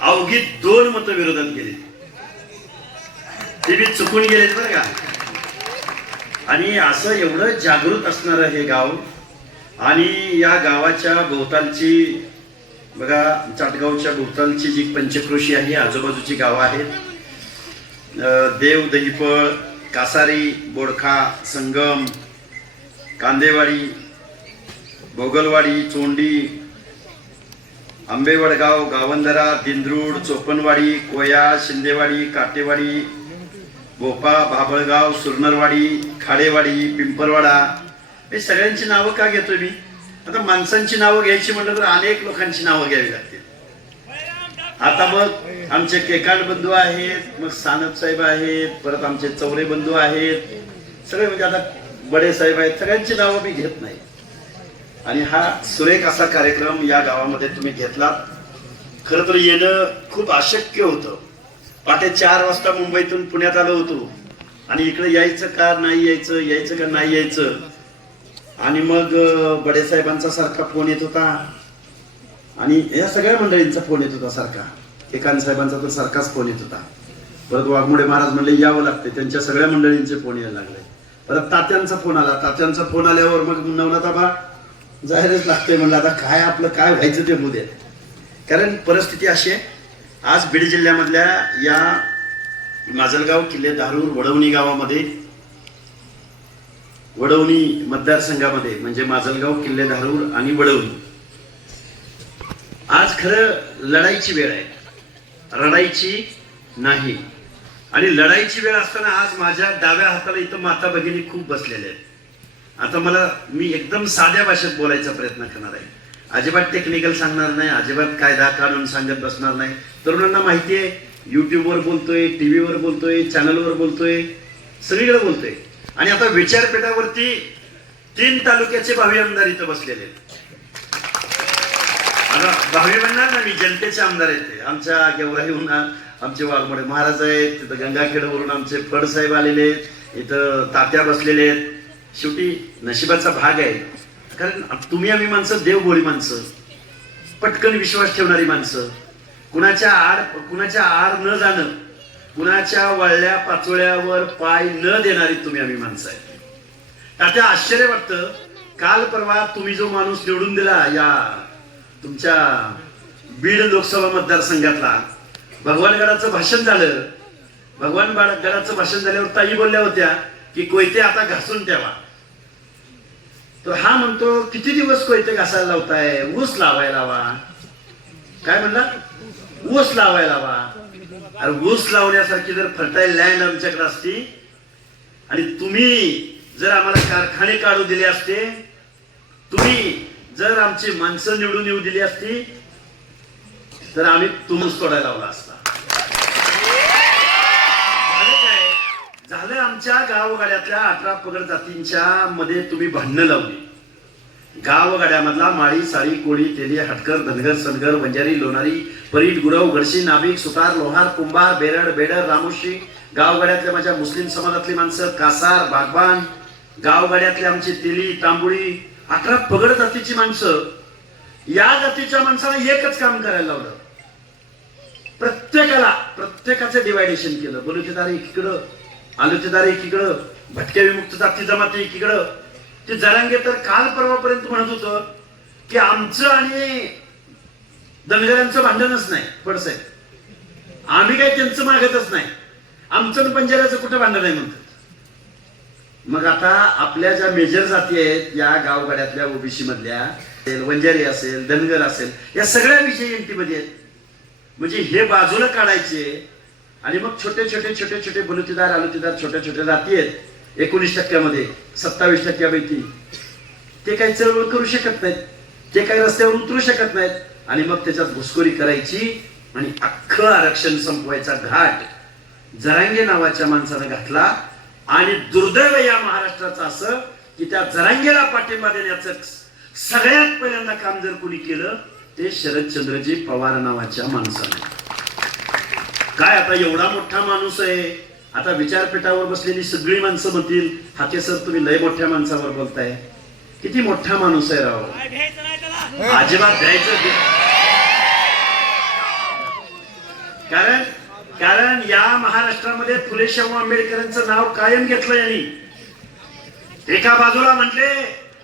अवघी 2 मतं विरोधात गेली. ते बी चुकून गेलेत बरं का. आणि असं एवढं जागृत असणारं हे गाव आणि या गावाच्या भोवतालची बघा, चाटगावच्या भोवतालची जी पंचक्रोशी आहे, आजूबाजूची गावं आहेत, देव, दहिपळ, कासारी, बोडखा, संगम, कांदेवाडी, भोगलवाडी, चोंडी, आंबेवडगाव, गावंदरा, दिंद्रूड, चोपनवाडी, कोया, शिंदेवाडी, काटेवाडी, बोपा, बाबळगाव, सुरनरवाडी, खाडेवाडी, पिंपरवाडा, हे सगळ्यांची नावं का घेतोय मी? आता माणसांची नावं घ्यायची म्हटलं तर अनेक लोकांची नावं घ्यावी लागतील. आता मग आमचे केकांड बंधू आहेत, मग सानप साहेब आहेत, परत आमचे चौरे बंधू आहेत, सगळे म्हणजे आता बडे साहेब आहेत, सगळ्यांची नावं मी घेत नाही. आणि हा सुरेख असा कार्यक्रम या गावामध्ये तुम्ही घेतलात. खरं तर येणं खूप अशक्य होतं. पहाटे 4 वाजता मुंबईतून पुण्यात आलो होतो आणि इकडे यायचं का नाही यायचं, यायचं का नाही यायचं. आणि मग बडे साहेबांचा सारखा फोन येत होता आणि या सगळ्या मंडळींचा फोन येत होता सारखा. केकांत साहेबांचा तर सारखाच फोन येत होता. परत वाघमोडे महाराज म्हणले यावं लागते, त्यांच्या सगळ्या मंडळींचे फोन यायला लागले. परत तात्यांचा फोन आला. तात्यांचा फोन आल्यावर मग नवनाथाबा जाहीरच लागतंय म्हणलं आता काय आपलं काय व्हायचं ते होऊ दे. कारण परिस्थिती अशी आहे. आज बीड जिल्ह्यामधल्या या माजलगाव, किल्ले धारूर, वडवणी गावामध्ये, वडवणी मतदारसंघामध्ये म्हणजे माजलगाव, किल्ले धारूर आणि वडवणी, आज खरं लढाईची वेळ आहे, रडायची नाही. आणि लढाईची वेळ असताना आज माझ्या डाव्या हाताला इथं माता भगिनी खूप बसलेल्या आहेत. आता मी एकदम साध्या भाषेत बोलायचा प्रयत्न करणार आहे. अजिबात टेक्निकल सांगणार नाही, अजिबात कायदा कानून सांगत बसणार नाही. तरुणांना माहिती आहे, युट्यूबवर बोलतोय, टीव्हीवर बोलतोय, चॅनलवर बोलतोय, सगळीकडे बोलतोय. आणि आता विचारपीठावरती 3 तालुक्याचे भावी आमदार इथं बसलेले आहेत. आता भावी म्हणणार ना, मी जनतेचे आमदार आहेत. ते आमच्या गेवराईहून आमचे वाघमोडे महाराज आहेत, तिथं गंगाखेडवरून आमचे फड साहेब आलेले आहेत, इथं तात्या बसलेले आहेत. शेवटी नशिबाचा भाग आहे. कारण तुम्ही आम्ही माणसं देवभोळी माणसं, पटकन विश्वास ठेवणारी माणसं, कुणाच्या आड न जाणं, कुणाच्या वळल्या पाचोळ्यावर पाय न देणारी तुम्ही आम्ही माणसं आहे. तात्या आश्चर्य वाटतं, काल परवा तुम्ही जो माणूस निवडून दिला या तुमच्या बीड लोकसभा मतदारसंघातला, भगवानगडाचं भाषण झालं. भगवानगडाचं भाषण झाल्यावर ताई बोलल्या होत्या की कोयते आता घासून ठेवा. तर हा म्हणतो किती दिवस कोयते घासायला लावताय, ऊस लावायला लावा. काय म्हणला? ऊस लावायला लावा. अरे ऊस लावण्यासारखी जर फर्टाईल लँड आमच्याकडे असती आणि तुम्ही जर आम्हाला कारखाने काढू दिले असते, तुम्ही जर आमची माणसं निवडून येऊ दिली असती, तर आम्ही ऊस तोडायला लावला असता. झालं आमच्या गावगाड्यातल्या 18 पगड जातींच्या मध्ये तुम्ही भांडणं लावली. गावगाड्यामधला माळी, साळी, कोळी, तेली, हटकर, धनगर, सनगर, वंजारी, लोणारी, परीट, गुरव, गडशी, नाभिक, सुतार, लोहार, कुंभार, बेरड, बेडर, रामोशी, गावगाड्यातल्या माझ्या मुस्लिम समाजातली माणसं, कासार, बागबान, गावगाड्यातली आमची तेली, तांबुळी, 18 पगड जातीची माणसं. या जातीच्या माणसाला एकच काम करायला लावलं. प्रत्येकाचं डिवायडेशन केलं. बलुतेदार एकीकडं, आलुतेदार एकीकडं, भटक्या विमुक्त जाती जमाती एकीकडं. ते जरांगे तर काल परवापर्यंत म्हणत होतं की आमचं आणि धनगरांचं भांडणच नाही. पडसाहेब, आम्ही काही त्यांचं मागतच नाही, आमचं पंजाऱ्याचं कुठं भांडण आहे म्हणतात. मग आता आपल्या ज्या मेजर जाती आहेत या गावगाड्यातल्या, ओबीसी मधल्या, वंजारी असेल, धनगर असेल, या सगळ्या विषयी एनटीमध्ये आहेत. म्हणजे हे बाजूला काढायचे आणि मग छोटे बलुतेदार, आलुतेदार, छोट्या जाती आहेत 19% 27% ते काही चळवळ करू शकत नाहीत, ते काही रस्त्यावर उतरू शकत नाहीत. आणि मग त्याच्यात घुसखोरी करायची आणि अख्खं आरक्षण संपवायचा घाट जरांगे नावाच्या माणसानं घातला. आणि दुर्दैव या महाराष्ट्राचं असं की त्या जरांगेला पाठिंबा देण्याचं सगळ्यात पहिल्यांदा काम जर कोणी केलं ते शरदचंद्रजी पवार नावाच्या माणसाने. काय आता एवढा मोठा माणूस आहे, आता विचारपीठावर बसलेली सगळी माणसं म्हणतील हाके सर तुम्ही लय मोठ्या माणसावर बोलताय. किती मोठा माणूस आहे राव. अजिबात द्यायचं कारण या महाराष्ट्रामध्ये फुले शाहू आंबेडकरांचं नाव कायम घेतलं यांनी। एका बाजूला म्हटले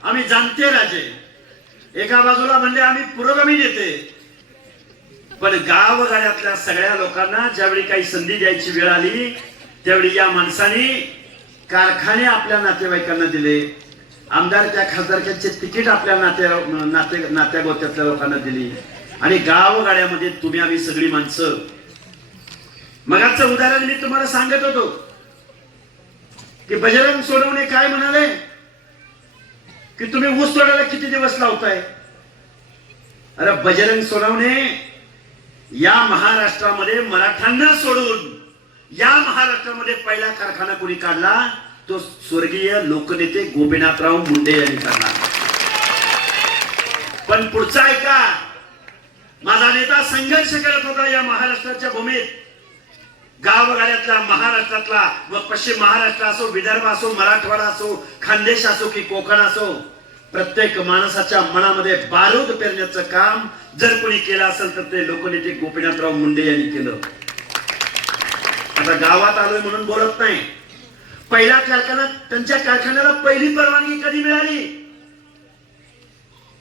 आम्ही जाणते राजे, एका बाजूला म्हणले आम्ही पुरोगामी नेते, पण गावगाड्यातल्या सगळ्या लोकांना ज्यावेळी काही संधी द्यायची वेळ आली त्यावेळी या माणसाने कारखाने आपल्या नातेवाईकांना दिले, आमदारच्या खासदारच्या तिकीट आपल्या नात्या गोत्यातल्या लोकांना दिली, आणि गावगाड्यामध्ये तुम्ही आम्ही सगळी माणसं। मगाचं उदाहरण मी तुम्हाला सांगत होतो की बजरंग सोनवणे काय म्हणाले की तुम्ही ऊस तोडायला किती दिवस लावताय? अरे बजरंग सोनवणे, या महाराष्ट्रामध्ये मराठ्यांना सोडून या महाराष्ट्रामध्ये पहिला कारखाना कोणी काढला तो स्वर्गीय लोकनेते गोपीनाथराव मुंडे यांनी काढला। पण पुढचा ऐका, माझा नेता संघर्ष करत होता या महाराष्ट्राच्या भूमीत, गावगाड्यातल्या महाराष्ट्रातला, मग पश्चिम महाराष्ट्र असो, विदर्भ असो, मराठवाडा असो, खानदेश असो की कोकण असो, प्रत्येक माणसाच्या मनामध्ये बारूद पेरण्याचं काम जर कोणी केलं असेल तर ते लोकनेते गोपीनाथराव मुंडे यांनी केलं। आता गावात आलोय म्हणून बोलत नाही, पहिला कारखाना, त्यांच्या कारखान्याला पहिली परवानगी कधी मिळाली?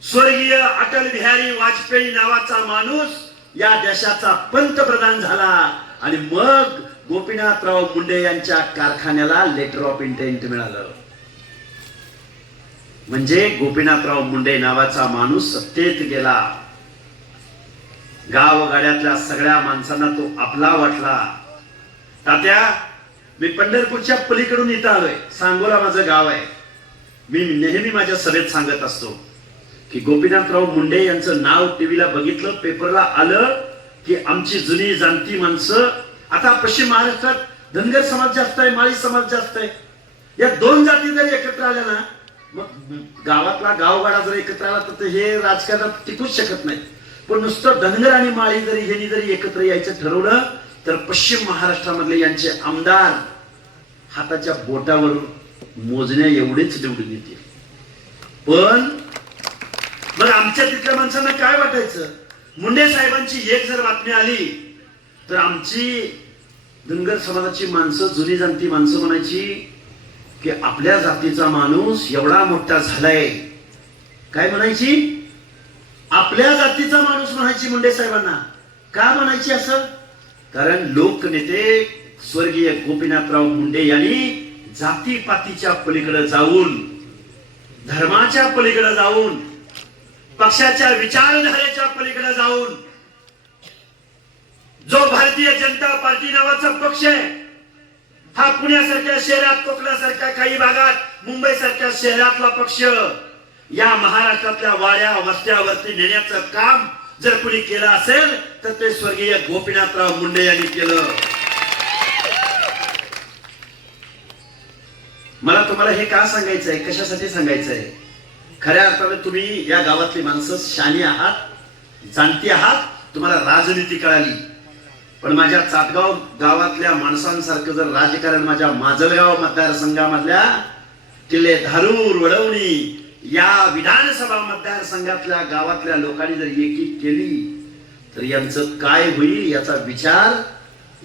स्वर्गीय अटल बिहारी वाजपेयी नावाचा माणूस या देशाचा पंतप्रधान झाला आणि मग गोपीनाथराव मुंडे यांच्या कारखान्याला लेटर ऑफ इंटेंट मिळालं। म्हणजे गोपीनाथराव मुंडे नावाचा माणूस सत्तेत गेला, गावगाड्यातल्या सगळ्या माणसांना तो आपला वाटला। तात्या, मी पंढरपूरच्या पलीकडून इथं आलोय, सांगोला माझं गाव आहे। मी नेहमी माझ्या सभेत सांगत असतो की गोपीनाथराव मुंडे यांचं नाव टीव्हीला बघितलं, पेपरला आलं की आमची जुनी जाणती माणसं, आता पश्चिम महाराष्ट्रात धनगर समाज जास्त आहे, माळी समाज जास्त आहे, या दोन जाती जर एकत्र आल्या ना, मग गावातला गावगाडा जर एकत्र आला तर हे राजकारणात टिकूच शकत नाही। पण नुसतं धनगर आणि माळी जरी एकत्र यायचं ठरवलं तर पश्चिम महाराष्ट्रामधले यांचे आमदार हाताच्या बोटावर मोजण्या एवढेच निवडून येतील। पण मग आमच्या तिथल्या माणसांना काय वाटायचं, मुंडे साहेबांची एक जर बातमी आली तर आमची धनगर समाजाची माणसं, जुनी जाणती माणसं म्हणायची की आपल्या जातीचा माणूस एवढा मोठा झालाय, काय म्हणायची? आपल्या जातीचा माणूस म्हणायची मुंडे साहेबांना। का म्हणायची असं? कारण लोकनेते स्वर्गीय गोपीनाथराव मुंडे यांनी जातीपातीच्या पलीकडे जाऊन, धर्माच्या पलीकडे जाऊन, पक्षाच्या विचारधारेच्या पलीकडे जाऊन, जो भारतीय जनता पार्टी नावाचा पक्ष आहे हा पुण्यासारख्या शहरात, कोकणासारख्या काही भागात, मुंबईसारख्या शहरातला पक्ष या महाराष्ट्रातल्या वाड्या वस्त्यावरती नेण्याचं काम जर कोणी केलं असेल तर ते स्वर्गीय गोपीनाथराव मुंडे यांनी केलं। मला तुम्हाला हे का सांगायचंय, कशासाठी सांगायचंय? खऱ्या अर्थाने तुम्ही या गावातली माणसं शहाणी आहात, जाणती आहात, तुम्हाला राजनीती कळाली। पण माझ्या चाटगाव गावातल्या माणसांसारखं जर राजकारण माझ्या माजलगाव मतदारसंघामधल्या किल्ले धारूर, वडवणी या विधानसभा मतदारसंघातल्या गावातल्या लोकांनी जर एकी केली तर यांचं काय होईल याचा विचार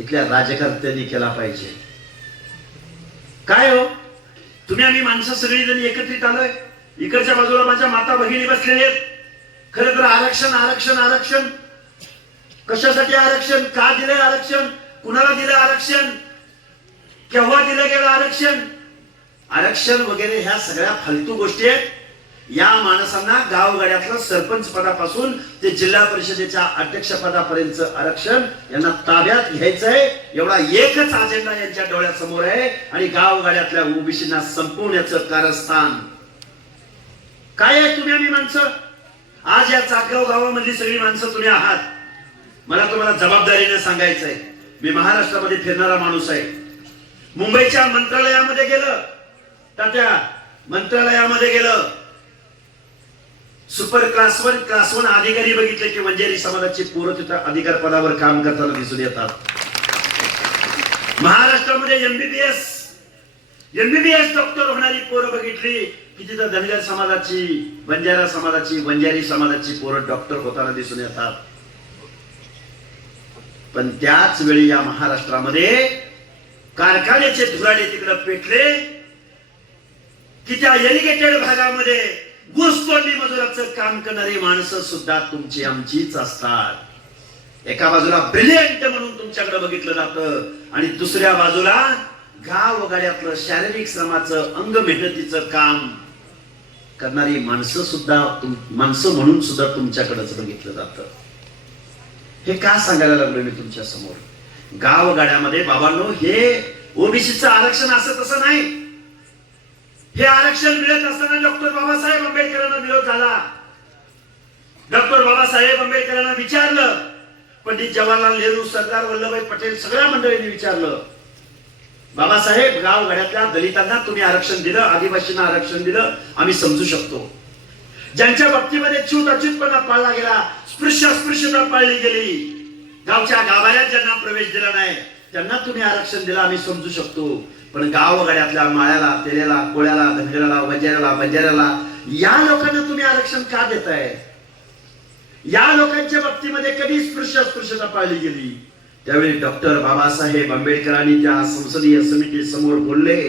इथल्या राजकर्त्यांनी केला पाहिजे। काय हो, तुम्ही आम्ही माणसं सगळी जण एकत्रित आलोय, इकडच्या बाजूला माझ्या माता भगिनी बसलेले आहेत। खरं तर आरक्षण आरक्षण आरक्षण कशासाठी आरक्षण, का दिलंय आरक्षण, कुणाला दिलं आरक्षण, केव्हा दिलं गेलं आरक्षण? आरक्षण वगैरे ह्या सगळ्या फालतू गोष्टी आहेत। या माणसांना गावगाड्यातलं सरपंच पदापासून ते जिल्हा परिषदेच्या अध्यक्ष पदापर्यंत आरक्षण यांना ताब्यात घ्यायचंय, एवढा एकच अजेंडा यांच्या डोळ्यासमोर आहे। आणि गावगाड्यातल्या ओबीसींना संपवण्याचं कारस्थान काय आहे? तुम्ही आम्ही माणसं, आज या चाकगाव गावामधली सगळी माणसं तुम्ही आहात। मला तुम्हाला जबाबदारीने सांगायचंय, मी महाराष्ट्रामध्ये फिरणारा माणूस आहे। मुंबईच्या मंत्रालयामध्ये गेलं, त्या मंत्रालयामध्ये गेलं, सुपर क्लास वन अधिकारी बघितले की वंजारी समाजाची पोरं तिथं अधिकार पदावर काम करताना दिसून येतात। महाराष्ट्रामध्ये एमबीबीएस डॉक्टर होणारी पोरं बघितली की तिथं धनगर समाजाची, बंजारा समाजाची, वंजारी समाजाची पोरं डॉक्टर होताना दिसून येतात। पण त्याच वेळी या महाराष्ट्रामध्ये कारखान्याचे धुराडे तिकडे पेटले की त्या एलिगेटेड भागामध्ये घुसखोरी मजुराचं काम करणारी माणसं सुद्धा तुमची आमचीच असतात. एका बाजूला ब्रिलियंट म्हणून तुमच्याकडे बघितलं जातं आणि दुसऱ्या बाजूला गावगाड्यातलं शारीरिक श्रमाचं अंग मेहनतीचं काम करणारी माणसं म्हणून सुद्धा तुमच्याकडेच बघितलं जातं. हे का सांगायला लागलो मी तुमच्या समोर? गावगाड्यामध्ये बाबांनो, हे ओबीसीचं आरक्षण असं तसं नाही. हे आरक्षण मिळत असताना डॉक्टर बाबासाहेब आंबेडकरांना विरोध झाला. डॉक्टर बाबासाहेब आंबेडकरांना विचारलं, पंडित जवाहरलाल नेहरू, सरदार वल्लभभाई पटेल सगळ्या मंडळींनी विचारलं, बाबासाहेब, गावगाड्यातल्या दलितांना तुम्ही आरक्षण दिलं, आदिवासींना आरक्षण दिलं, आम्ही समजू शकतो. ज्यांच्या बाबतीमध्ये छूत अछूतपणा पाळला गेला, स्पृश्यता पाळली गेली, गावच्या गाभाऱ्यात ज्यांना प्रवेश दिला नाही त्यांना तुम्ही आरक्षण दिलं, आम्ही समजू शकतो. पण गावगाड्यातल्या माळ्याला, तेल्याला, कोळ्याला, धनगराला, वंजाऱ्याला, बंजाऱ्याला या लोकांना तुम्ही आरक्षण का देताय? या लोकांच्या बाबतीमध्ये कधी स्पृश्यता पाळली गेली? त्यावेळी डॉक्टर बाबासाहेब आंबेडकरांनी त्या संसदीय समिती समोर बोलले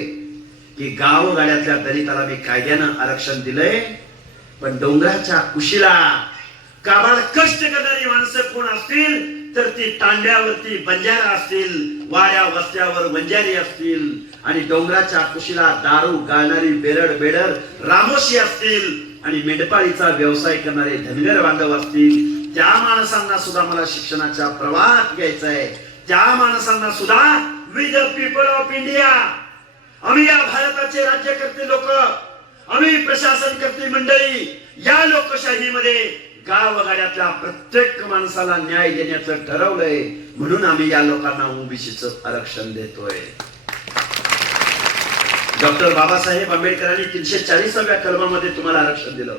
की गावगाड्यातल्या दलिताला मी कायद्यानं आरक्षण दिलंय, पण डोंगराच्या कुशीला काबाड कष्ट करणारी माणसं कोण असतील तर ती तांड्यावरती बंजारा असतील, वाड्या वस्त्यावर वंजारी असतील, आणि डोंगराच्या कुशीला दारू गाळणारी बेरड रामोशी असतील, आणि मेंढपाळीचा व्यवसाय करणारे धनगर बांधव असतील. त्या माणसांना सुद्धा मला शिक्षणाच्या प्रवाहात घ्यायचं आहे. त्या माणसांना सुद्धा we the people of India, आम्ही या भारताचे राज्यकर्ते लोक, आम्ही प्रशासन करते मंडळी, या लोकशाहीमध्ये गावगाड्यातल्या प्रत्येक माणसाला न्याय देण्याचं ठरवलंय, म्हणून आम्ही या लोकांना ओबीसीचं आरक्षण देतोय. डॉक्टर बाबासाहेब आंबेडकरांनी 340व्या कलमामध्ये तुम्हाला आरक्षण दिलं,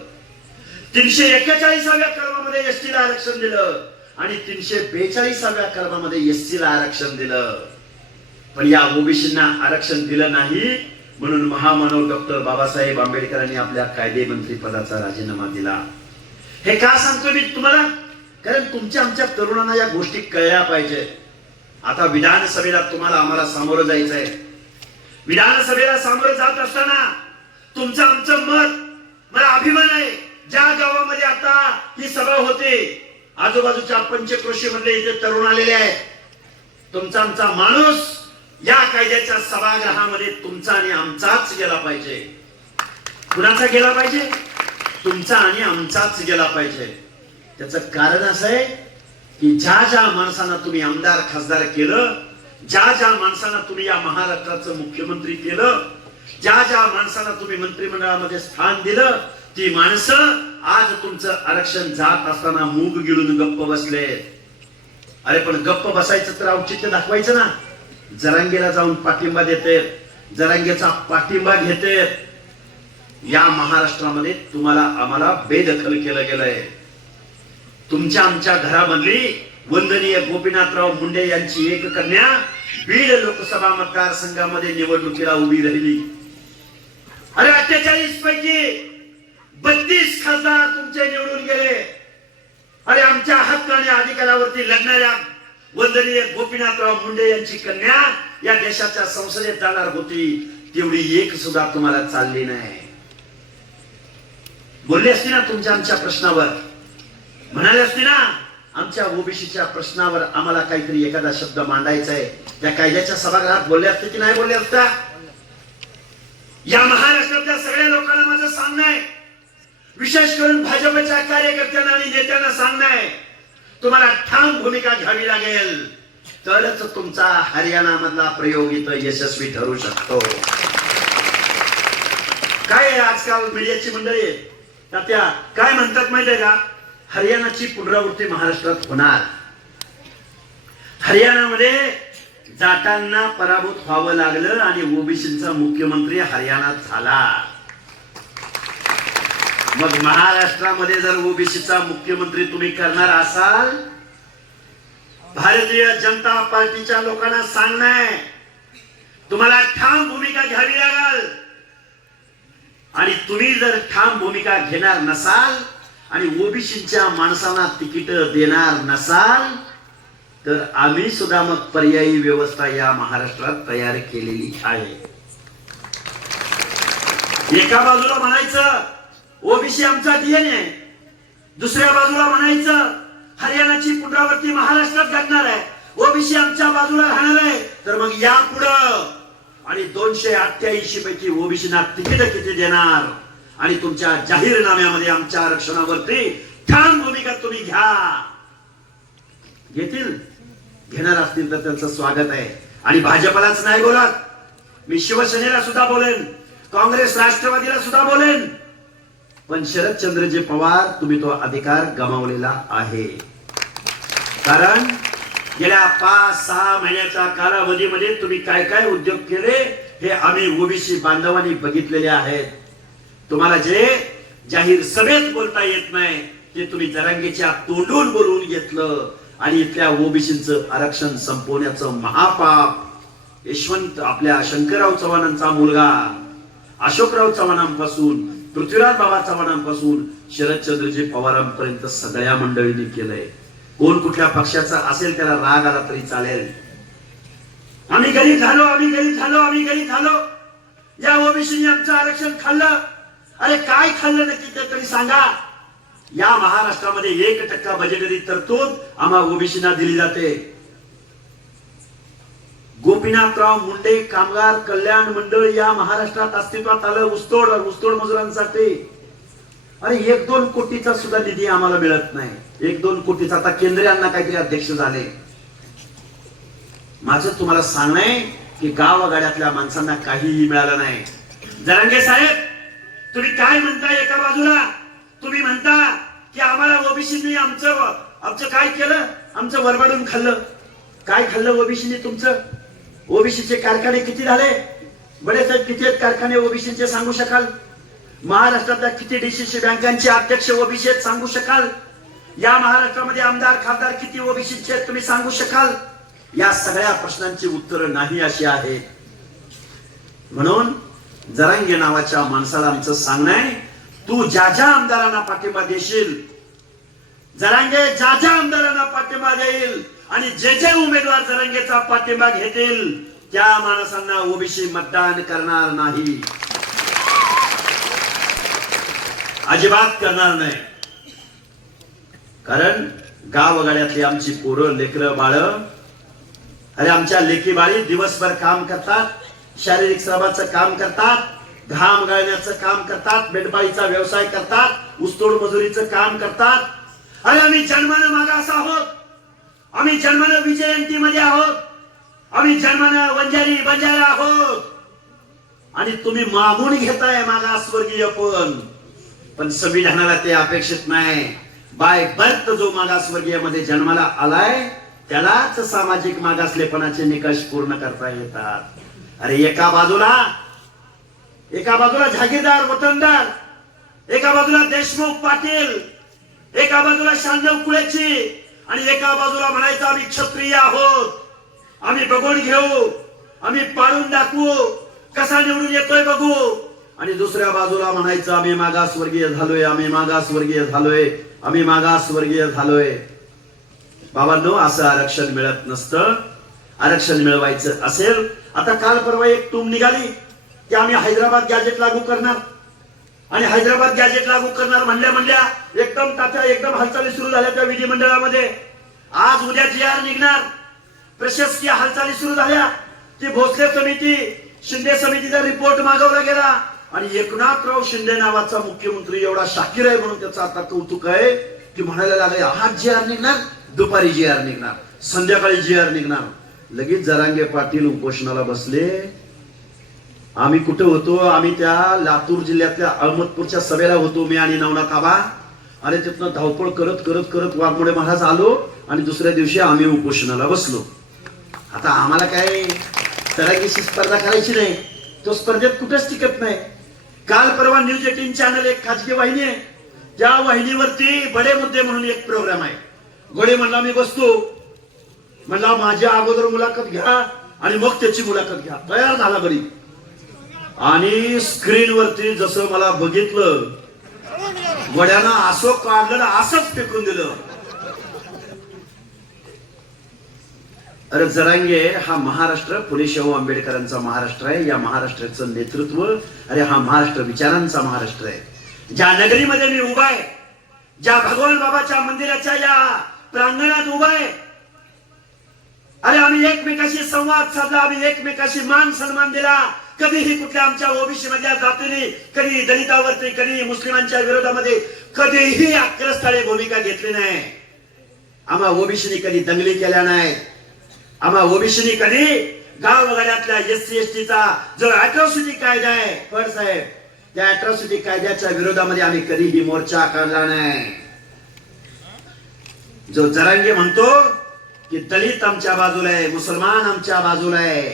341व्या कलमामध्ये एसटीला आरक्षण दिलं, आणि 342व्या कलमामध्ये एससीला आरक्षण दिलं. पण या ओबीसींना आरक्षण दिलं नाही, म्हणून महामानव डॉक्टर बाबासाहेब आंबेडकरांनी आपल्या कायदे मंत्री पदाचा राजीनामा दिला. हे का सांगतो मी तुम्हाला? कारण तुमच्या आमच्या तरुणांना या गोष्टी कळल्या पाहिजे. आता विधानसभेला तुम्हाला आम्हाला सामोरं जायचंय. विधानसभेला सामोरं जात असताना तुमचं आमचं मत, मला अभिमान आहे, ज्या गावामध्ये आता ही सभा होते आजूबाजूच्या पंचक्रोशी मधले इथे तरुण आलेले आहेत, तुमचा आमचा माणूस या कायद्याच्या सभागृहामध्ये तुमचा आणि आमचाच गेला पाहिजे. कुणाचा गेला पाहिजे? तुमचा आणि आमचाच गेला पाहिजे. त्याचं कारण असं आहे की ज्या ज्या माणसांना तुम्ही आमदार खासदार केलं, ज्या ज्या माणसांना तुम्ही या महाराष्ट्राचं मुख्यमंत्री केलं, ज्या ज्या माणसांना तुम्ही मंत्रिमंडळामध्ये स्थान दिलं, ती माणसं आज तुमचं आरक्षण जात असताना मूग गिळून गप्प बसले. अरे पण गप्प बसायचं तर औचित्य दाखवायचं ना. जरांगेला जाऊन पाठिंबा देते, जरांगेचा पाठिंबा घेते. या महाराष्ट्रामध्ये तुम्हाला आम्हाला बेदखल केलं गेलंय. तुमच्या आमच्या घरामधली वंदनीय गोपीनाथराव मुंडे यांची एक कन्या बीड लोकसभा मतदारसंघामध्ये निवडणुकीला उभी राहिली. अरे 48 पैकी 32 खासदार तुमचे निवडून गेले. अरे आमच्या हक्क आणि अधिकारावरती लढणाऱ्या वंदनीय गोपीनाथराव मुंडे यांची कन्या या देशाच्या संसदेत जाणार होती, तेवढी एक सुद्धा तुम्हाला चालली नाही. बोलले असते ना तुमच्या आमच्या प्रश्नावर, म्हणाले असते ना आमच्या ओबीसीच्या प्रश्नावर आम्हाला काहीतरी एखादा शब्द मांडायचा आहे, त्या कायद्याच्या सभागृहात बोलले असते की नाही बोलले असता? या महाराष्ट्रातल्या सगळ्या लोकांना माझं सांगणं आहे, विशेष करून भाजपच्या कार्यकर्त्यांना आणि नेत्यांना सांगणं आहे, तुम्हाला ठाम भूमिका घ्यावी लागेल, तरच तुमचा हरियाणा मधला प्रयोग इथं यशस्वी ठरू शकतो. काय आजकाल मीडियाची मंडळी त्या काय म्हणतात माहितीये का? हरियाणाची पुनरावृत्ती महाराष्ट्रात होणार. हरियाणामध्ये जाटांना पराभूत व्हावं लागलं आणि ओबीसीचा मुख्यमंत्री हरियाणात झाला. मग महाराष्ट्रामध्ये जर ओबीसीचा मुख्यमंत्री तुम्ही करणार असाल, भारतीय जनता पार्टीच्या लोकांना सांगणं तुम्हाला ठाम भूमिका घ्यावी लागेल. आणि तुम्ही जर ठाम भूमिका घेणार नसाल आणि ओबीसीच्या माणसांना तिकीट देणार नसाल, तर आम्ही सुद्धा मग पर्यायी व्यवस्था या महाराष्ट्रात तयार केलेली आहे. एका बाजूला म्हणायचं ओबीसी आमचा डीएनए, दुसऱ्या बाजूला म्हणायचं हरियाणाची पुनरावृत्ती महाराष्ट्रात घडणार आहे, ओबीसी आमच्या बाजूला राहणार आहे. तर मग या पुढं आणि 288 पैकी ओबीसीना तिकीट किती देणार आणि तुमच्या जाहीरनाम्यामध्ये आमच्या आरक्षणावरती ठाम भूमिका तुम्ही घ्या. घेतील, घेणार असतील तर त्यांचं स्वागत आहे. आणि भाजपलाच नाही बोलत, मी शिवसेनेला सुद्धा बोलेन, काँग्रेस राष्ट्रवादीला सुद्धा बोलेन. पण शरदचंद्रजी पवार तुम्ही तो अधिकार गमावलेला आहे. कारण गेल्या 5-6 महिन्याच्या कालावधीमध्ये तुम्ही काय काय उद्योग केले हे आम्ही ओबीसी बांधवांनी बघितलेले आहेत. तुम्हाला जे जाहीर सभेत बोलता येत नाही ते तुम्ही जरांगेच्या तोंडून बोलवून घेतलं आणि इथल्या ओबीसीचं आरक्षण संपवण्याचं महापाप यशवंत आपल्या शंकरराव चव्हाणांचा मुलगा अशोकराव चव्हाणांपासून पृथ्वीराज बाबा चव्हाणांपासून शरदचंद्रजी पवारांपर्यंत सगळ्या मंडळींनी केलंय. कोण कुठल्या पक्षाचा असेल त्याला राग आला तरी चालेल. आम्ही गरीब झालो, आम्ही गरीब झालो, आम्ही गरीब झालो. या ओबीसीने आमचं आरक्षण खाल्लं. अरे काय खाल्लं नक्की ते तरी सांगा. या महाराष्ट्रामध्ये 1% बजेटरी तरतूद आम्हा ओबीसीना दिली जाते. गोपीनाथराव मुंडे कामगार कल्याण मंडळ या महाराष्ट्रात अस्तित्वात आलं ऊसतोड मजुरांसाठी. अरे 1-2 कोटीचा सुद्धा निधी आम्हाला मिळत नाही. 1-2 कोटीचा. आता केंद्रीय अण्णा काहीतरी अध्यक्ष झाले. माझं तुम्हाला सांगणं आहे की गावागाड्यातल्या माणसांना काहीही मिळालं नाही. जरांगे साहेब तुम्ही काय म्हणता? एका बाजूला तुम्ही म्हणता की आम्हाला ओबीसीनी आमचं काय केलं, आमचं वरबाडून खाल्लं. काय खाल्लं ओबीसीनी तुमचं? ओबीसीचे कारखाने किती झाले? बडे साहेब किती आहेत कारखाने ओबीसीचे सांगू शकाल? महाराष्ट्रातल्या किती डीसीसी बँकांचे अध्यक्ष ओबीसी आहेत सांगू शकाल? या महाराष्ट्रामध्ये आमदार खासदार किती ओबीसीचे आहेत तुम्ही सांगू शकाल? या सगळ्या प्रश्नांची उत्तरं नाही अशी आहेत. म्हणून जरांगे नावाच्या माणसाला आमचं सांगणं आहे, तू ज्या ज्या आमदारांना पाठिंबा देशील, जरांगे ज्या ज्या आमदारांना पाठिंबा देईल आणि जे जे उमेदवार जरांगेचा पाठिंबा घेतील त्या माणसांना ओबीसी मतदान करणार नाही, अजिबात करणार नाही. कारण गावगाड्यातली आमची पोरं लेकरं बाळ, अरे आमच्या लेकी बाळी दिवसभर काम करतात, शारीरिक श्रमाचं काम करतात, घाम गाळण्याचं काम करतात, मेंढपाळीचा व्यवसाय करतात, ऊसतोड मजुरीचं काम करतात. अरे आम्ही जन्मानं मागास आहोत, आम्ही जन्मानं विजयंती मध्ये आहोत, आम्ही जन्मानं वंजारी बंजारा आहोत. आणि तुम्ही मागून घेताय मागासवर्गीय पण संविधानाला ते अपेक्षित नाही. बाय बर्थ जो मागासवर्गीय मध्ये जन्माला आलाय त्यालाच सामाजिक मागासलेपणाचे निकष पूर्ण करता येतात. अरे एका बाजूला जागीरदार वतनदार, एका बाजूला देशमुख पाटील, एका बाजूला शांडव कुळेची आणि एका बाजूला म्हणायचं आम्ही क्षत्रिय आहोत, आम्ही बघून घेऊ, आम्ही पाडून दाखवू, कसा निवडून येतोय बघू. आणि दुसऱ्या बाजूला म्हणायचं आम्ही मागासवर्गीय झालोय, आम्ही मागासवर्गीय झालोय, आम्ही मागासवर्गीय झालोय. बाबांनो, असं आरक्षण मिळत नसतं. आरक्षण मिळवायचं असेल, आता काल परवा एक टूम निघाली की आम्ही हैदराबाद गॅजेट लागू करणार आणि हैदराबाद गॅजेट लागू करणार म्हणल्या एकदम हालचाली सुरू झाल्या त्या विधिमंडळामध्ये. आज उद्या GR निघणार, प्रशासकीय हालचाली सुरू झाल्या. ती भोसले समिती, शिंदे समितीचा रिपोर्ट मागवला गेला आणि एकनाथराव शिंदे नावाचा मुख्यमंत्री एवढा शाकीर आहे म्हणून त्याचं आता कौतुक आहे की म्हणायला लागले आज GR निघणार, दुपारी GR निघणार, संध्याकाळी GR निघणार. लगेच जरांगे पाटील उपोषणाला बसले. आम्ही कुठे होतो? आम्ही त्या लातूर जिल्ह्यातल्या अहमदपूरच्या सभेला होतो, मी आणि नवनाथ आबा. आणि तिथनं धावपळ करत करत करत वाघमोडे महाराज आलो आणि दुसऱ्या दिवशी आम्ही उपोषणाला बसलो. आता आम्हाला काय तडाखीची स्पर्धा करायची नाही, तो स्पर्धेत कुठेच टिकत नाही. काल परवा न्यूज 18 चॅनल एक खाजगी वाहिनी आहे, त्या वाहिनीवरती बडे मुद्दे म्हणून एक प्रोग्राम आहे. घोडे म्हणला मी बसतो, म्हणला माझ्या अगोदर मुलाखत घ्या आणि मग त्याची मुलाखत घ्या. तयार झाला गडी आणि स्क्रीनवरती जसं मला बघितलं, घोड्यानं असं काढलं, असंच फेकून दिलं. अरे जरांगे, हा महाराष्ट्र फुले शाहू आंबेडकरांचा महाराष्ट्र आहे. या महाराष्ट्राचं नेतृत्व, अरे हा महाराष्ट्र विचारांचा महाराष्ट्र आहे. ज्या नगरीमध्ये मी उभा आहे, ज्या भगवान बाबाच्या मंदिराच्या या प्रांगणात उभा आहे, अरे आम्ही एकमेकाशी संवाद साधला, आम्ही एकमेकाशी मान सन्मान दिला. कधीही कुठल्या आमच्या ओबीसी मधल्या जातीने कधी दलितावरती, कधी मुस्लिमांच्या विरोधामध्ये कधीही आक्रस्ताळे भूमिका घेतली नाही. आम्हा ओबीसीने कधी दंगली केल्या नाहीत. आम्हा ओबीसीने कधी गावगाड्यातल्या एससी एसटीचा जो अॅट्रॉसिटी कायदा आहे फड साहेब, त्या अॅट्रॉसिटी कायद्याच्या विरोधामध्ये आम्ही कधीही मोर्चा काढला नाही. जो जरांगे म्हणतो की दलित आमच्या बाजूला आहे, मुसलमान आमच्या बाजूला आहे,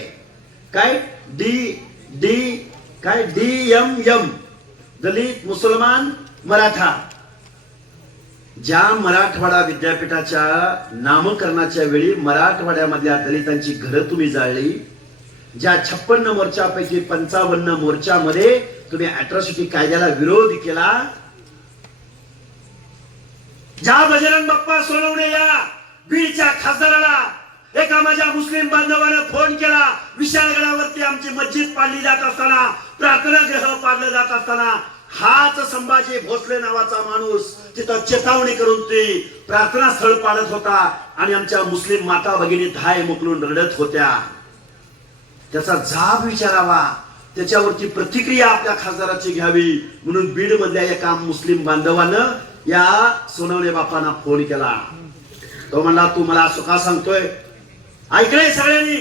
काय DMM, दलित मुसलमान मराठा. ज्या मराठवाडा विद्यापीठाच्या नामकरणाच्या वेळी मराठवाड्यामधल्या दलितांची घरं तुम्ही जाळली, ज्या 56 मोर्चापैकी 55 मोर्चामध्ये तुम्ही अॅट्रॉसिटी कायद्याला विरोध केला, ज्या बजरंग बाप्पा सोनवणे या बीडच्या खासदाराला एका माझ्या मुस्लिम बांधवानं फोन केला, विशाळगडावरती आमची मस्जिद पाडली जात असताना, प्रार्थना गृह पाडलं जात असताना, हाच संभाजी भोसले नावाचा माणूस तिथं चेतावणी करून ते प्रार्थना स्थळ पाडत होता आणि आमच्या मुस्लिम माता भगिनी धाय मोकलून रडत होत्या. त्याचा जाब विचारावा, त्याच्यावरती प्रतिक्रिया आपल्या खासदाराची घ्यावी म्हणून बीड मधल्या एका मुस्लिम बांधवानं या सोनवणे बापांना फोन केला. तो म्हणला, तू मला असं का सांगतोय? ऐकलंय सगळ्यांनी,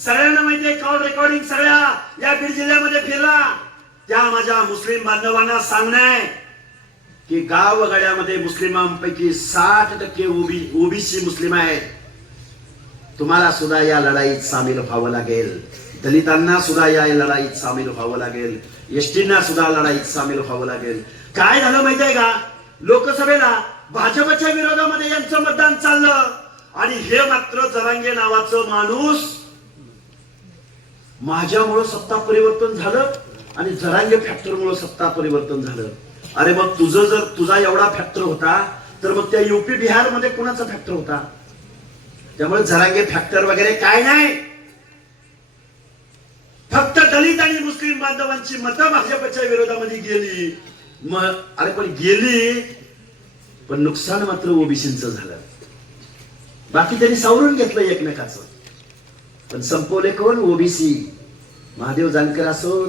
सगळ्यांना माहितीये, कॉल रेकॉर्डिंग सगळ्या या बीड जिल्ह्यामध्ये फिरला. त्या माझ्या मुस्लिम बांधवांना सांगणे की गावगाड्यामध्ये मुस्लिमांपैकी 60% ओबीसी मुस्लिम आहेत. तुम्हाला सुद्धा या लढाईत सामील व्हावं लागेल, दलितांना सुद्धा या लढाईत सामील व्हावं लागेल, एसटींना सुद्धा लढाईत सामील व्हावं लागेल. काय झालं माहितीये का, लोकसभेला भाजपच्या विरोधामध्ये यांचं मतदान चाललं आणि हे मात्र जरांगे नावाचं माणूस, माझ्यामुळं सत्ता परिवर्तन झालं आणि जरांगे फॅक्टरमुळे सत्ता परिवर्तन झालं. अरे मग तुझा एवढा फॅक्टर होता तर मग त्या यूपी बिहार मध्ये कुणाचा फॅक्टर होता? त्यामुळे जरांगे फॅक्टर वगैरे काय नाही, फक्त दलित आणि मुस्लिम बांधवांची मतं भाजपच्या विरोधामध्ये गेली. मग अरे पण गेली, पण नुकसान मात्र ओबीसींचं झालं. बाकी त्यांनी सावरून घेतलं एकमेकाचं, पण संपवले कोण? ओबीसी. महादेव जानकर असोत,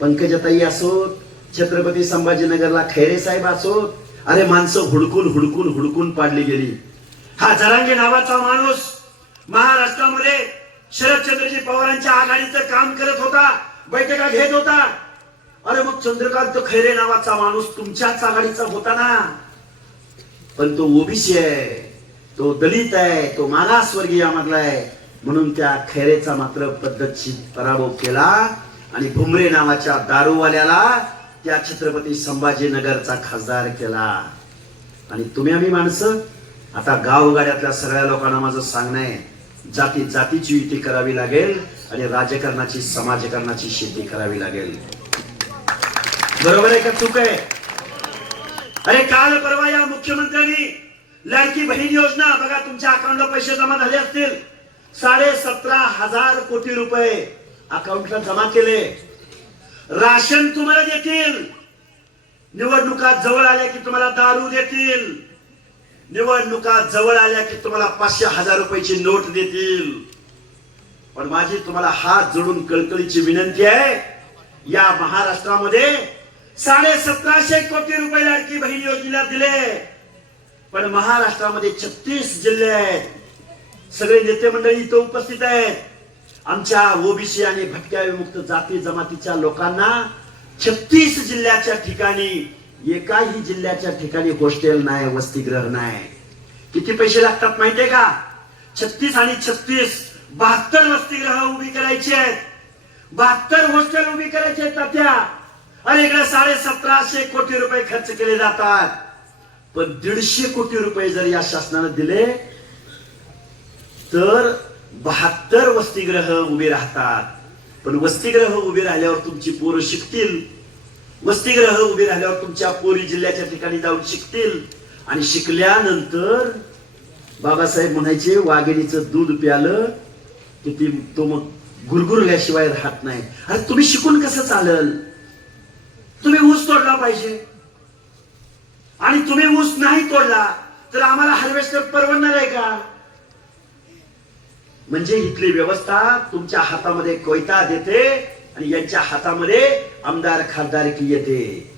पंकजाताई असोत, छत्रपती संभाजीनगरला खैरे साहेब असोत, अरे माणसं हुडकून हुडकून हुडकून पाडली गेली. हा जरांगे नावाचा माणूस महाराष्ट्रामध्ये शरदचंद्रजी पवारांच्या आघाडीचं काम करत होता, बैठका घेत होता. अरे मग चंद्रकांत खैरे नावाचा माणूस तुमच्याच आघाडीचा होता ना, पण तो ओबीसी आहे, तो दलित आहे, तो मागासवर्गीयामधला आहे, म्हणून त्या खैरेचा मात्र पद्धतशीर पराभव केला आणि भुमरे नावाच्या दारूवाल्याला त्या छत्रपती संभाजीनगरचा खासदार केला. आणि तुम्ही आम्ही माणसं आता गावगाड्यातल्या सगळ्या लोकांना माझं सांगणं आहे, जाती जातीची युती करावी लागेल आणि राजकारणाची समाजकारणाची शेती करावी लागेल. बरोबर आहे का चूक आहे? अरे काल परवा या मुख्यमंत्र्यांनी लाडकी बहीण योजना बघा, तुमच्या अकाउंटला पैसे जमा झाले असतील, 17,500 कोटी रुपये अकाउंटला जमा केले. राशन तुम्हाला देतील, निवडणुका जवळ आल्या की तुम्हाला दारू देतील, निवडणुका जवळ आल्या की तुम्हाला 500,000 रुपयाची नोट देतील. पण माझी तुम्हाला हात जोडून कळकळीची विनंती आहे, या महाराष्ट्रामध्ये 1750 कोटी रुपये लाडकी बहीण योजनेला दिले, पण महाराष्ट्रामध्ये 36 जिल्हे आहेत, सगळे नेते मंडळी इथं उपस्थित आहेत. आमच्या ओबीसी आणि भटक्या विमुक्त जाती जमातीच्या लोकांना 36 जिल्ह्याच्या ठिकाणी एकाही जिल्ह्याच्या ठिकाणी हॉस्टेल नाही, वसतिगृह नाही. किती पैसे लागतात माहितीये का? 36 आणि 36 72 वसतिगृह उभी करायची आहेत, 72 हॉस्टेल उभी करायचे आहेत तात्या. आणि इकडे 1750 कोटी रुपये खर्च केले जातात, पण 150 कोटी रुपये जर या शासनाने दिले तर 72 वसतिगृह उभी राहतात. पण वसतिगृह उभी राहिल्यावर तुमची पोरं शिकतील, वसतिगृह उभी राहिल्यावर तुमच्या पोरी जिल्ह्याच्या ठिकाणी जाऊन शिकतील, आणि शिकल्यानंतर बाबासाहेब म्हणायचे वाघिणीचं दूध प्यालं की ती तो मग गुरगुरल्याशिवाय राहत नाही. अरे तुम्ही शिकून कसं चालल? तुम्ही ऊस तोडला पाहिजे आणि तुम्ही ऊस नाही तोडला तर आम्हाला हार्वेस्टर परवडणार आहे का? म्हणजे इथली व्यवस्था तुमच्या हातामध्ये कोयता देते आणि यांच्या हातामध्ये आमदार खासदारकी येते.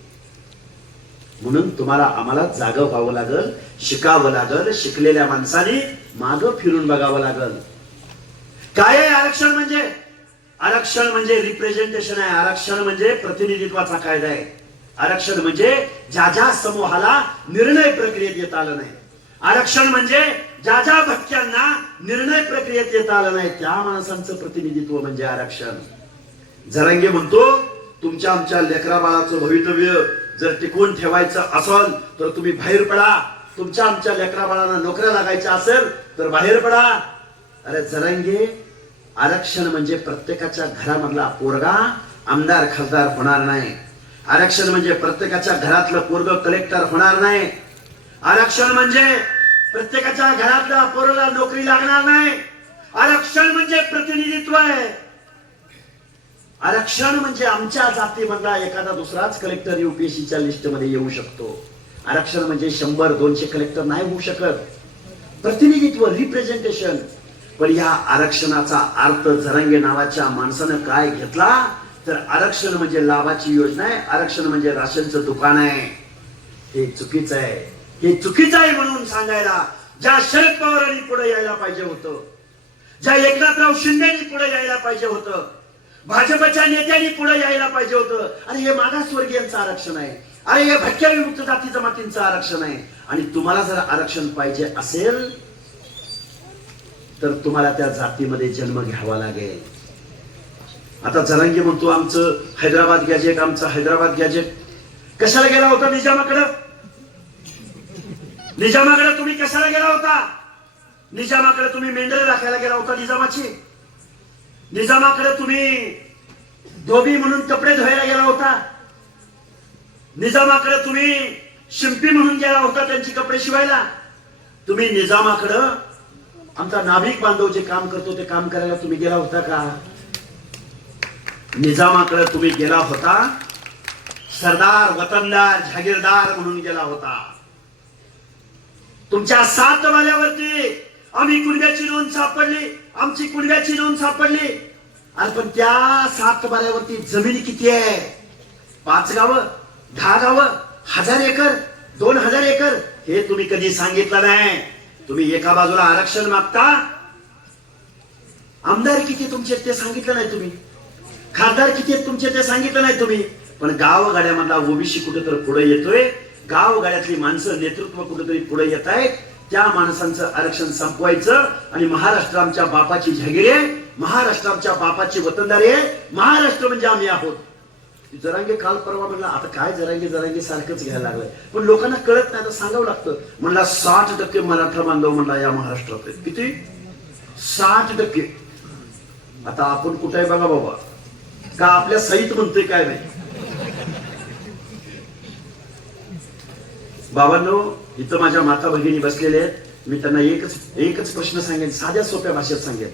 म्हणून तुम्हाला आम्हाला जागं व्हावं लागल, शिकावं लागल. शिकलेल्या माणसाने मागं फिरून बघावं लागल. काय आहे आरक्षण म्हणजे? आरक्षण म्हणजे रिप्रेझेंटेशन आहे. आरक्षण म्हणजे प्रतिनिधित्वाचा कायदा आहे. आरक्षण म्हणजे ज्या ज्या समूहाला निर्णय प्रक्रियेत येता आलं नाही. आरक्षण म्हणजे ज्या ज्या भटक्यांना निर्णय प्रक्रियेत येता आलं नाही त्या माणसांचं प्रतिनिधित्व म्हणजे आरक्षण. जरांगे म्हणतो तुमच्या आमच्या लेकरा बाळाचं भवितव्य जर टिकवून ठेवायचं असेल तर तुम्ही बाहेर पडा. तुमच्या आमच्या लेकरा बाळांना नोकऱ्या लागायच्या असेल तर बाहेर पडा. अरे जरांगे, आरक्षण म्हणजे प्रत्येकाच्या घरामधला पोरगा आमदार खासदार होणार नाही. आरक्षण म्हणजे प्रत्येकाच्या घरातलं पोरग कलेक्टर होणार नाही. आरक्षण म्हणजे प्रत्येकाच्या घरातल्या पोराला नोकरी लागणार नाही. आरक्षण म्हणजे प्रतिनिधित्व आहे. आरक्षण म्हणजे आमच्या जातीमधला एखादा दुसराच कलेक्टर युपीएससीच्या लिस्टमध्ये येऊ शकतो. आरक्षण म्हणजे 100-200 कलेक्टर नाही होऊ शकत. प्रतिनिधित्व, रिप्रेझेंटेशन. पण या आरक्षणाचा अर्थ जरांगे नावाच्या माणसानं काय घेतला तर आरक्षण म्हणजे लाभाची योजना आहे, आरक्षण म्हणजे राशनचं दुकान आहे. हे चुकीचं आहे. हे चुकीचं आहे म्हणून सांगायला ज्या शरद पवारांनी पुढे यायला पाहिजे होतं, ज्या एकनाथराव शिंदेनी पुढे यायला पाहिजे होतं, भाजपच्या नेत्यांनी पुढे यायला पाहिजे होतं. अरे हे मागासवर्गीयांचं आरक्षण आहे. अरे हे भटक्या विमुक्त जाती जमातींचं आरक्षण आहे. आणि तुम्हाला जर आरक्षण पाहिजे असेल तर तुम्हाला त्या जातीमध्ये जन्म घ्यावा लागेल. आता जरांगे म्हणतो आमचं हैदराबाद गॅजेट, आमचं हैदराबाद गॅजेट. कशाला गेला होता निजामाकडे? निजामाकडे तुम्ही कशाला गेला होता? निजामाकडे तुम्ही मेंढरे राखायला गेला होता निजामाची? निजामाकडे तुम्ही धोबी म्हणून कपडे धुवायला गेला होता? निजामाकडे तुम्ही शिंपी म्हणून गेला होता त्यांची कपडे शिवायला? तुम्ही निजामाकडे आमचा नाभिक बांधव जे काम करतो ते काम करायला तुम्ही गेला होता का? निजामाकडे तुम्ही गेला होता सरदार, वतनदार, जहागीरदार म्हणून गेला होता. तुमच्या 7 वाल्यावरती आम्ही कुणब्याची नोंद सापडली, आमची कुणब्याची नोंद सापडली. अरे पण त्या 7 वाल्यावरती जमीन किती आहे? 5 गावं, 10 गावं, 1000 एकर, 2000 एकर? हे तुम्ही कधी सांगितलं नाही. तुम्ही एका बाजूला आरक्षण मागता, आमदार किती तुमचे ते सांगितलं नाही तुम्ही, खासदार किती तुमचे ते सांगितलं नाही तुम्ही. पण गावगाड्यामधला ओबीसी कुठेतरी पुढे येतोय, गावगाड्यातली माणसं नेतृत्व कुठेतरी पुढे येत आहेत. त्या माणसांचं आरक्षण संपवायचं आणि महाराष्ट्र आमच्या बापाची जहागीर आहे, महाराष्ट्र आमच्या बापाची वतनदारी आहे, महाराष्ट्र म्हणजे आम्ही आहोत. जरांगे काल परवा म्हणला आता काय जरांगे जरांगे सारखंच घ्यायला लागलंय. पण लोकांना कळत नाही तर सांगावं लागतं. म्हणला 60% मराठा बांधव म्हणला या महाराष्ट्रात आहेत. किती? 60%. आता आपण कुठे आहे बघा बाबा, का आपल्या सहित म्हणतोय काय नाही. बाबांनो, इथं माझ्या माता भगिनी बसलेले आहेत. मी त्यांना एकच प्रश्न सांगेन, साध्या सोप्या भाषेत सांगेन.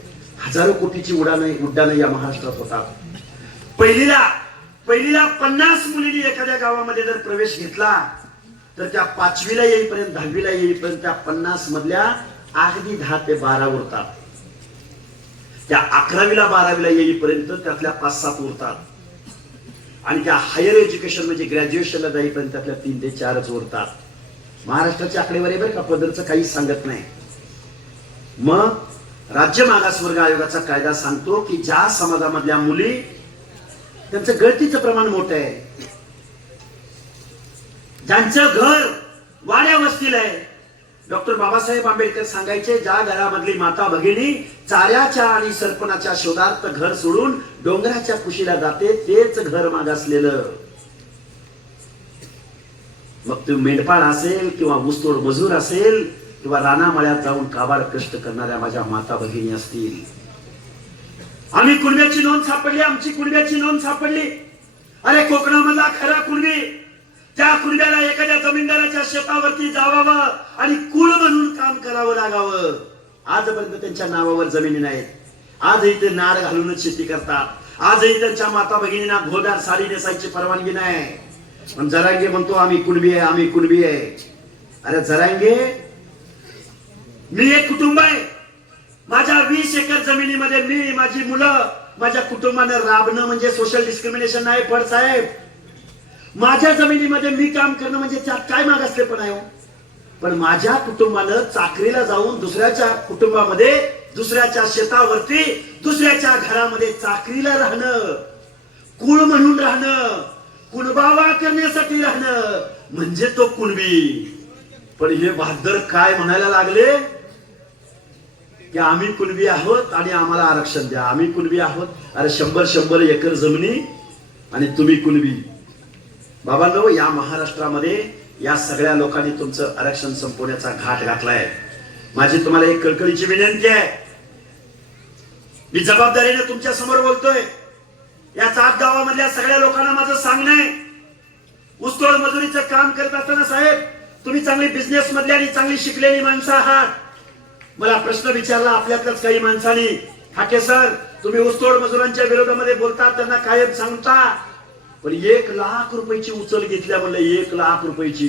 1000 कोटीची उड्डाणं या महाराष्ट्रात होतात. पहिलीला 50 मुलींनी एखाद्या गावामध्ये जर प्रवेश घेतला तर त्या 5वीला येईपर्यंत, 10वीला येईपर्यंत त्या 50 मधल्या अगदी 10 ते 12 उरतात. त्या 11वीला 12वीला येईपर्यंत त्यातल्या 5-7 उरतात. आणि त्या हायर एज्युकेशन म्हणजे ग्रॅज्युएशनला जाईपर्यंत त्यातल्या 3 ते 4च उरतात. महाराष्ट्राची आकडेवारी बरं का, पदरचं काही सांगत नाही. मग राज्य मागासवर्ग आयोगाचा कायदा सांगतो की ज्या समाजामधल्या मुली त्यांचं गळतीचं प्रमाण मोठं आहे, ज्यांचं घर वाड्या वस्तीला आहे. डॉक्टर बाबासाहेब आंबेडकर सांगायचे ज्या घरामधली माता भगिनी चाऱ्याच्या आणि सरपणाच्या शोधार्थ घर सोडून डोंगराच्या कुशीला जाते तेच घर मागासलेलं. मग तो मेंढपाळ असेल किंवा ऊसतोड मजूर असेल किंवा रानामळ्यात जाऊन काबाड कष्ट करणाऱ्या माझ्या माता भगिनी असतील. आम्ही कुणब्याची नोंद सापडली, आमची कुणब्याची नोंद सापडली. अरे कोकणामधला खरा कुणबी त्या कुणब्याला एखाद्या जमीनदाराच्या शेतावरती जावावं आणि कुळ म्हणून काम करावं लागावं. आजपर्यंत त्यांच्या नावावर जमिनी नाहीत. आजही ते नाड घालूनच शेती करतात. आजही त्यांच्या माता भगिनींना घोळदार साडी नेसायची परवानगी नाही. पण जरांगे म्हणतो आम्ही कुणबी आहे, आम्ही कुणबी आहे. अरे जरांगे, मी एक कुटुंब आहे. माझ्या 20 एकर जमिनीमध्ये मी, माझी मुलं, माझ्या कुटुंबानं राबणं म्हणजे सोशल डिस्क्रिमिनेशन नाही फड साहेब. माझ्या जमिनीमध्ये मी काम करणं म्हणजे त्यात काय मागासले पण आहे. पण माझ्या कुटुंबानं चाकरीला जाऊन दुसऱ्याच्या कुटुंबामध्ये, दुसऱ्याच्या शेतावरती, दुसऱ्याच्या घरामध्ये चाकरीला राहणं, कुळ म्हणून राहणं, कुणबावा करण्यासाठी राहणं म्हणजे तो कुणबी. पण हे बहादर काय म्हणायला लागले की आम्ही कुणबी आहोत आणि आम्हाला आरक्षण द्या. आम्ही कुणबी आहोत. अरे 100 एकर जमिनी आणि तुम्ही कुणबी. बाबांनो, या महाराष्ट्रामध्ये या सगळ्या लोकांनी तुमचं आरक्षण संपवण्याचा घाट घातलाय. माझी तुम्हाला एक कळकळीची विनंती आहे. मी जबाबदारीने तुमच्या समोर बोलतोय. या 7 गावामधल्या सगळ्या लोकांना माझं सांगणं आहे, ऊसतोड मजुरीचं काम करत असताना साहेब, तुम्ही चांगली बिझनेस मधली आणि चांगली शिकलेली माणसं आहात. मला प्रश्न विचारला आपल्यातल्याच काही माणसांनी, हाके सर तुम्ही ऊसतोड मजुरांच्या विरोधामध्ये बोलता, त्यांना कायम सांगता, पण 1 लाख रुपयाची उचल घेतल्या म्हणलं. 1 लाख रुपयाची.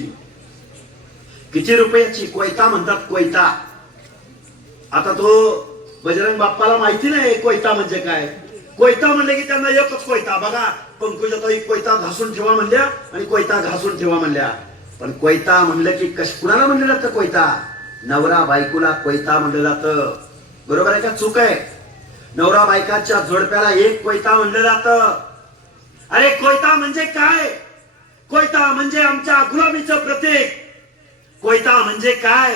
किती रुपयाची? कोयता म्हणतात, कोयता. आता तो बजरंग बाप्पाला माहिती नाही कोयता म्हणजे काय. कोयता म्हणले की त्यांना एकच कोयता. बघा पंकजाताई कोयता घासून ठेवा म्हणल्या आणि कोयता घासून ठेवा म्हणल्या. पण कोयता म्हणलं की कुणाला म्हणलं जातं कोयता? नवरा बायकोला कोयता म्हणलं जातं. बरोबर आहे का? चूक आहे? नवरा बायकाच्या जोडप्याला एक कोयता म्हणलं जातं. अरे कोयता म्हणजे काय? कोयता म्हणजे आमच्या गुलामीचं प्रतीक. कोयता म्हणजे काय?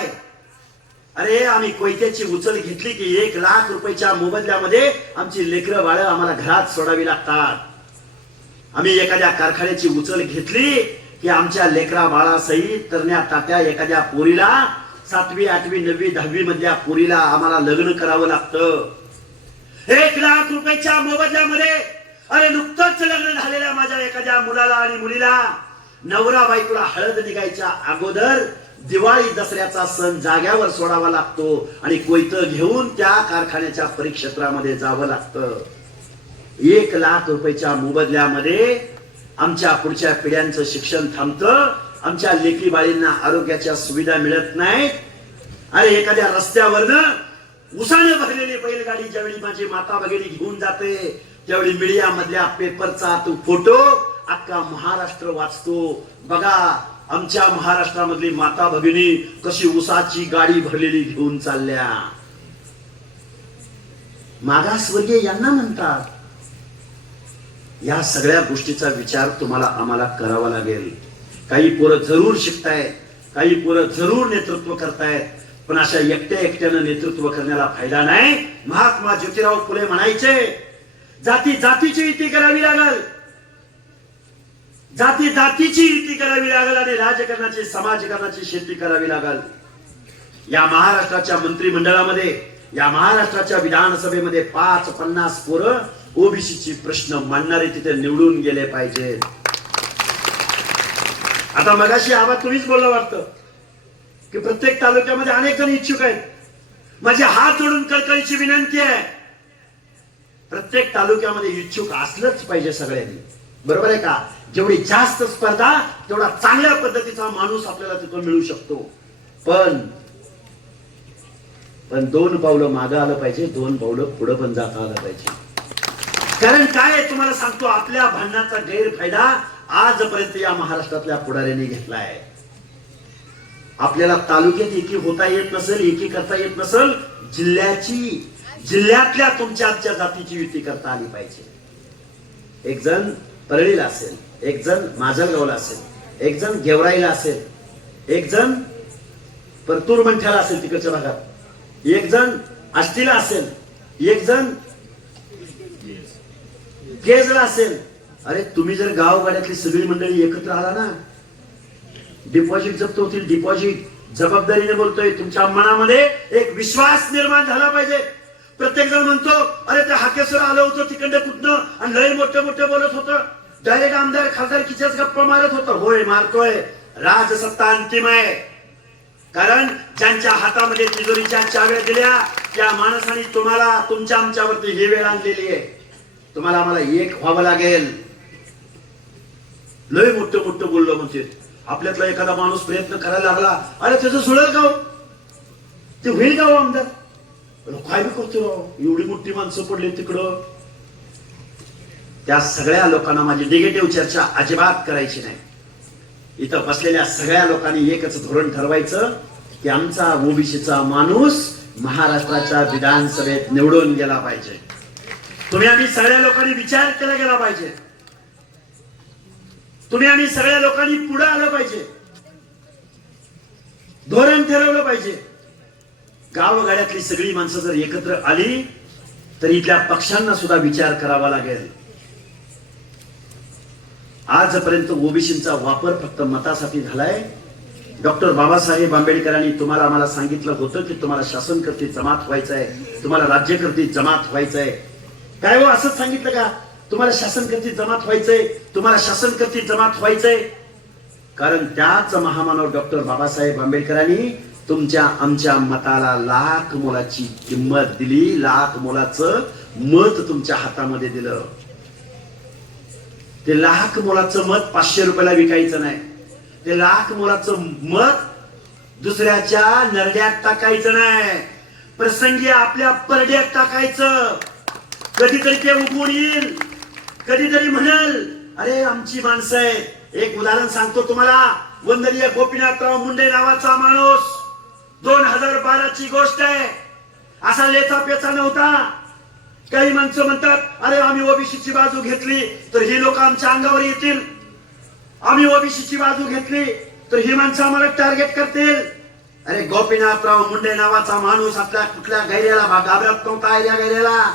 अरे आम्ही कोयत्याची उचल घेतली की 1 लाख रुपयाच्या मोबदल्यामध्ये आमची लेकरं बाळ आम्हाला घरात सोडावी लागतात. आम्ही एखाद्या कारखान्याची उचल घेतली की आमच्या लेकरा बाळासहित तरण्या तात्या एखाद्या पोरीला 7वी 8वी 9वी 10वी मधल्या पोरीला आम्हाला लग्न करावं लागतं. 1 लाख रुपयाच्या मोबदल्यामध्ये अरे नुकतंच लग्न झालेल्या माझ्या एखाद्या मुलाला आणि मुलीला नवरा बायकोला हळद निघायच्या अगोदर दिवाळी दसऱ्याचा सण जाग्यावर सोडावा लागतो आणि कोयतं घेऊन त्या कारखान्याच्या परिक्षेत्रामध्ये जावं लागतं. 1 लाख रुपयाच्या मोबदल्यामध्ये आमच्या पुढच्या पिढ्यांचं शिक्षण थांबतं. आमच्या लेकरी बाळींना आरोग्याच्या सुविधा मिळत नाहीत. अरे एखाद्या रस्त्यावरनं उसाने भरलेली बैलगाडी ज्यावेळी माझी माता भगिनी घेऊन जाते त्यावेळी मीडिया मधल्या पेपरचा तो फोटो अख्खा महाराष्ट्र वाचतो. बघा आमच्या महाराष्ट्रामधली माता भगिनी कशी उसाची गाडी भरलेली घेऊन चालल्या. मागासवर्गीय यांना म्हणतात. या सगळ्या गोष्टीचा विचार तुम्हाला आम्हाला करावा लागेल. काही पोरं जरूर शिकतायत, काही पोरं जरूर नेतृत्व करतायत, पण अशा एकट्यानं नेतृत्व करण्याला फायदा नाही. महात्मा ज्योतिराव फुले म्हणायचे, जाती जातीची युती करावी लागल, जाती जातीची युती करावी लागल आणि राजकारणाची समाजकारणाची शेती करावी लागल. या महाराष्ट्राच्या मंत्रिमंडळामध्ये, या महाराष्ट्राच्या विधानसभेमध्ये 5-50 पोरं ओबीसीची प्रश्न मांडणारे तिथे निवडून गेले पाहिजे. आता मगाशी आवाज तुम्हीच बोलला वाटतं की प्रत्येक तालुक्यामध्ये अनेक जण इच्छुक आहेत. माझी हात जोडून कळकळीची विनंती आहे, प्रत्येक तालुक्यामध्ये इच्छुक असलंच पाहिजे सगळ्यांनी. बरोबर आहे का? जेवढी जास्त स्पर्धा तेवढा चांगल्या पद्धतीचा माणूस आपल्याला तिथं मिळू शकतो. पण 2 पावलं मागं आलं पाहिजे, 2 पावलं पुढे पण जाता आलं पाहिजे. कारण काय तुम्हाला सांगतो, आपल्या भांडणाचा गैरफायदा आजपर्यंत या महाराष्ट्रातल्या पुढाऱ्यांनी घेतलाय. आपल्याला तालुक्यात एकी होता येत नसेल, एकी करता येत नसेल, जिल्ह्यातल्या तुमच्या जातीची युती करता आली पाहिजे. एक जण परळीला असेल, एक जण माजलगावला असेल, एक जण गेवराईला असेल, एक जण परतूर मंठ्याला असेल तिकडच्या भागात, एक जण आष्टीला असेल, एक जण केजला असेल. अरे तुम्ही जर गावगाड्यातली सगळी मंडळी एकत्र आला ना, डिपॉझिट जप्त होतील. डिपॉझिट जबाबदारीने बोलतोय. तुमच्या मनामध्ये एक विश्वास निर्माण झाला पाहिजे. प्रत्येक जण म्हणतो अरे ते हाकेश्वर आलं होतं तिकडे कुठनं आणि लय मोठे मोठे बोलत होतं. डायरेक्ट आमदार खासदारकीच्याच गप्पा मारत होता. होय मारतोय. राजसत्ता अंतिम आहे. कारण ज्यांच्या हातामध्ये तिजोरीच्या चाव्या दिल्या त्या माणसाने तुम्हाला तुमच्या आमच्यावरती ही वेळ आणलेली आहे. तुम्हाला आम्हाला एक व्हावं लागेल. लय मोठं मोठं बोललो म्हणजे आपल्यातला एखादा माणूस प्रयत्न करायला लागला, अरे त्याचं सुळेल गाव ते होईल गाव आमदार. काय बी करतो राव, एवढी मोठी माणसं पडली तिकडं. त्या सगळ्या लोकांना माझी निगेटिव्ह चर्चा अजिबात करायची नाही. इथं बसलेल्या सगळ्या लोकांनी एकच धोरण ठरवायचं की आमचा ओबीसीचा माणूस महाराष्ट्राच्या विधानसभेत निवडून गेला पाहिजे. तुम्ही आम्ही सगळ्या लोकांनी विचार केला गेला पाहिजे. तुम्ही आम्ही सगळ्या लोकांनी पुढे आलं पाहिजे. धोरण ठरवलं पाहिजे. गावगाड्यातली सगळी माणसं जर एकत्र आली तर इथल्या पक्षांना सुद्धा विचार करावा लागेल. आजपर्यंत ओबीसीचा वापर फक्त मतासाठी झालाय. डॉक्टर बाबासाहेब आंबेडकरांनी तुम्हाला आम्हाला सांगितलं होतं की तुम्हाला शासनकर्ती जमात व्हायचंय, तुम्हाला राज्यकर्ती जमात व्हायचंय. काय हो असंच सांगितलं का? तुम्हाला शासनकर्ती जमात व्हायचंय, तुम्हाला शासनकर्ती जमात व्हायचंय. कारण त्याच महामानव डॉक्टर बाबासाहेब आंबेडकरांनी तुमच्या आमच्या मताला लाख मोलाची किंमत दिली. लाख मोलाचं मत तुमच्या हातामध्ये दिलं. ते लाख मोलाचं मत 500 रुपयाला विकायचं नाही. ते लाख मोलाचं मत दुसऱ्याच्या नरड्यात टाकायचं नाही. प्रसंगी आपल्या परड्यात टाकायचं. कधीतरी ते उगवून येईल, कधीतरी म्हणाल अरे आमची माणसं आहेत. एक उदाहरण सांगतो तुम्हाला. वंदनीय गोपीनाथराव मुंडे नावाचा माणूस, 2012 ची गोष्ट आहे. असा लेचा पेचा नव्हता. काही माणसं म्हणतात अरे आम्ही ओबीसीची बाजू घेतली तर ही लोक आमच्या अंगावर येतील, आम्ही ओबीसीची बाजू घेतली तर ही माणसं आम्हाला टार्गेट करतील. अरे गोपीनाथराव मुंडे नावाचा माणूस आपल्या कुठल्या गैऱ्याला घाबरत नव्हता. या गैऱ्याला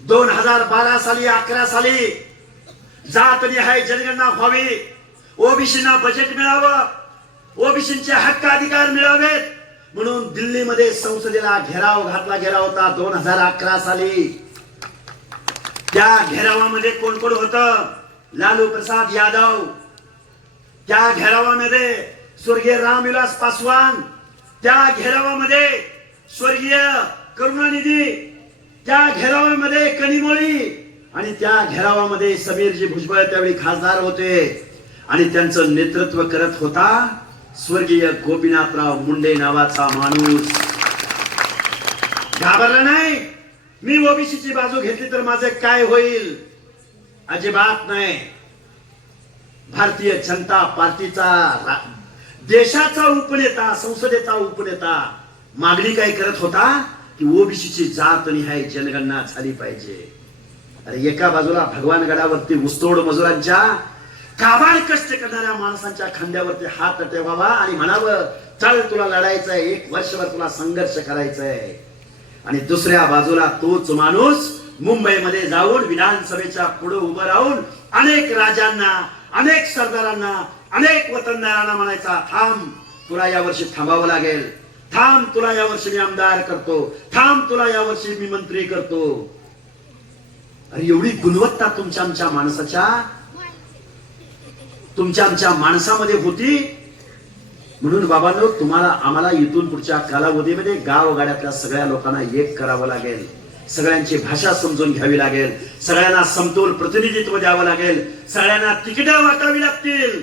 2012 साली 11 साली जात निहाय जनगणना व्हावी, ओबीसींना बजेट मिळावं, ओबीसींचे हक्क अधिकार मिळावेत म्हणून दिल्लीमध्ये संसदेला घेराव घातला गेला होता 2011 साली. त्या घेरावामध्ये कोण कोण होतं? लालू प्रसाद यादव, त्या घेरावामध्ये स्वर्गीय रामविलास पासवान, त्या घेरावामध्ये स्वर्गीय करुणानिधी, त्या घेरावामध्ये कनिमोळी आणि त्या घेरावामध्ये समीरजी भुजबळ त्यावेळी खासदार होते आणि त्यांचं नेतृत्व करत होता स्वर्गीय गोपीनाथराव मुंडे नावाचा माणूस. घाबरला नाही. मी ओबीसीची बाजू घेतली तर माझं काय होईल? अजिबात नाही. भारतीय जनता पार्टीचा देशाचा उपनेता, संसदेचा उपनेता मागणी काय करत होता की ओबीसीची जात निहाय जनगणना झाली पाहिजे. अरे एका बाजूला भगवान गडावरती ऊसतोड मजुरांच्या काबाड कष्ट करणाऱ्या माणसांच्या खांद्यावरती हात ठेवावा आणि म्हणावं चल तुला लढायचंय, 1 वर्षभर तुला संघर्ष करायचंय. आणि दुसऱ्या बाजूला तोच माणूस मुंबईमध्ये जाऊन विधानसभेच्या पुढे उभं राहून अनेक राजांना, अनेक सरदारांना, अनेक वतनदारांना म्हणायचा थांब तुला यावर्षी थांबावं लागेल, थांब तुला यावर्षी मी आमदार करतो, थांब तुला यावर्षी मी मंत्री करतो. अरे एवढी गुणवत्ता तुमच्या आमच्या माणसामध्ये होती. म्हणून बाबांनो तुम्हाला आम्हाला इथून पुढच्या कालावधीमध्ये गावगाड्यातल्या सगळ्या लोकांना एक करावं लागेल. सगळ्यांची भाषा समजून घ्यावी लागेल. सगळ्यांना समतोल प्रतिनिधित्व द्यावं लागेल. सगळ्यांना तिकिटं वाटावी लागतील.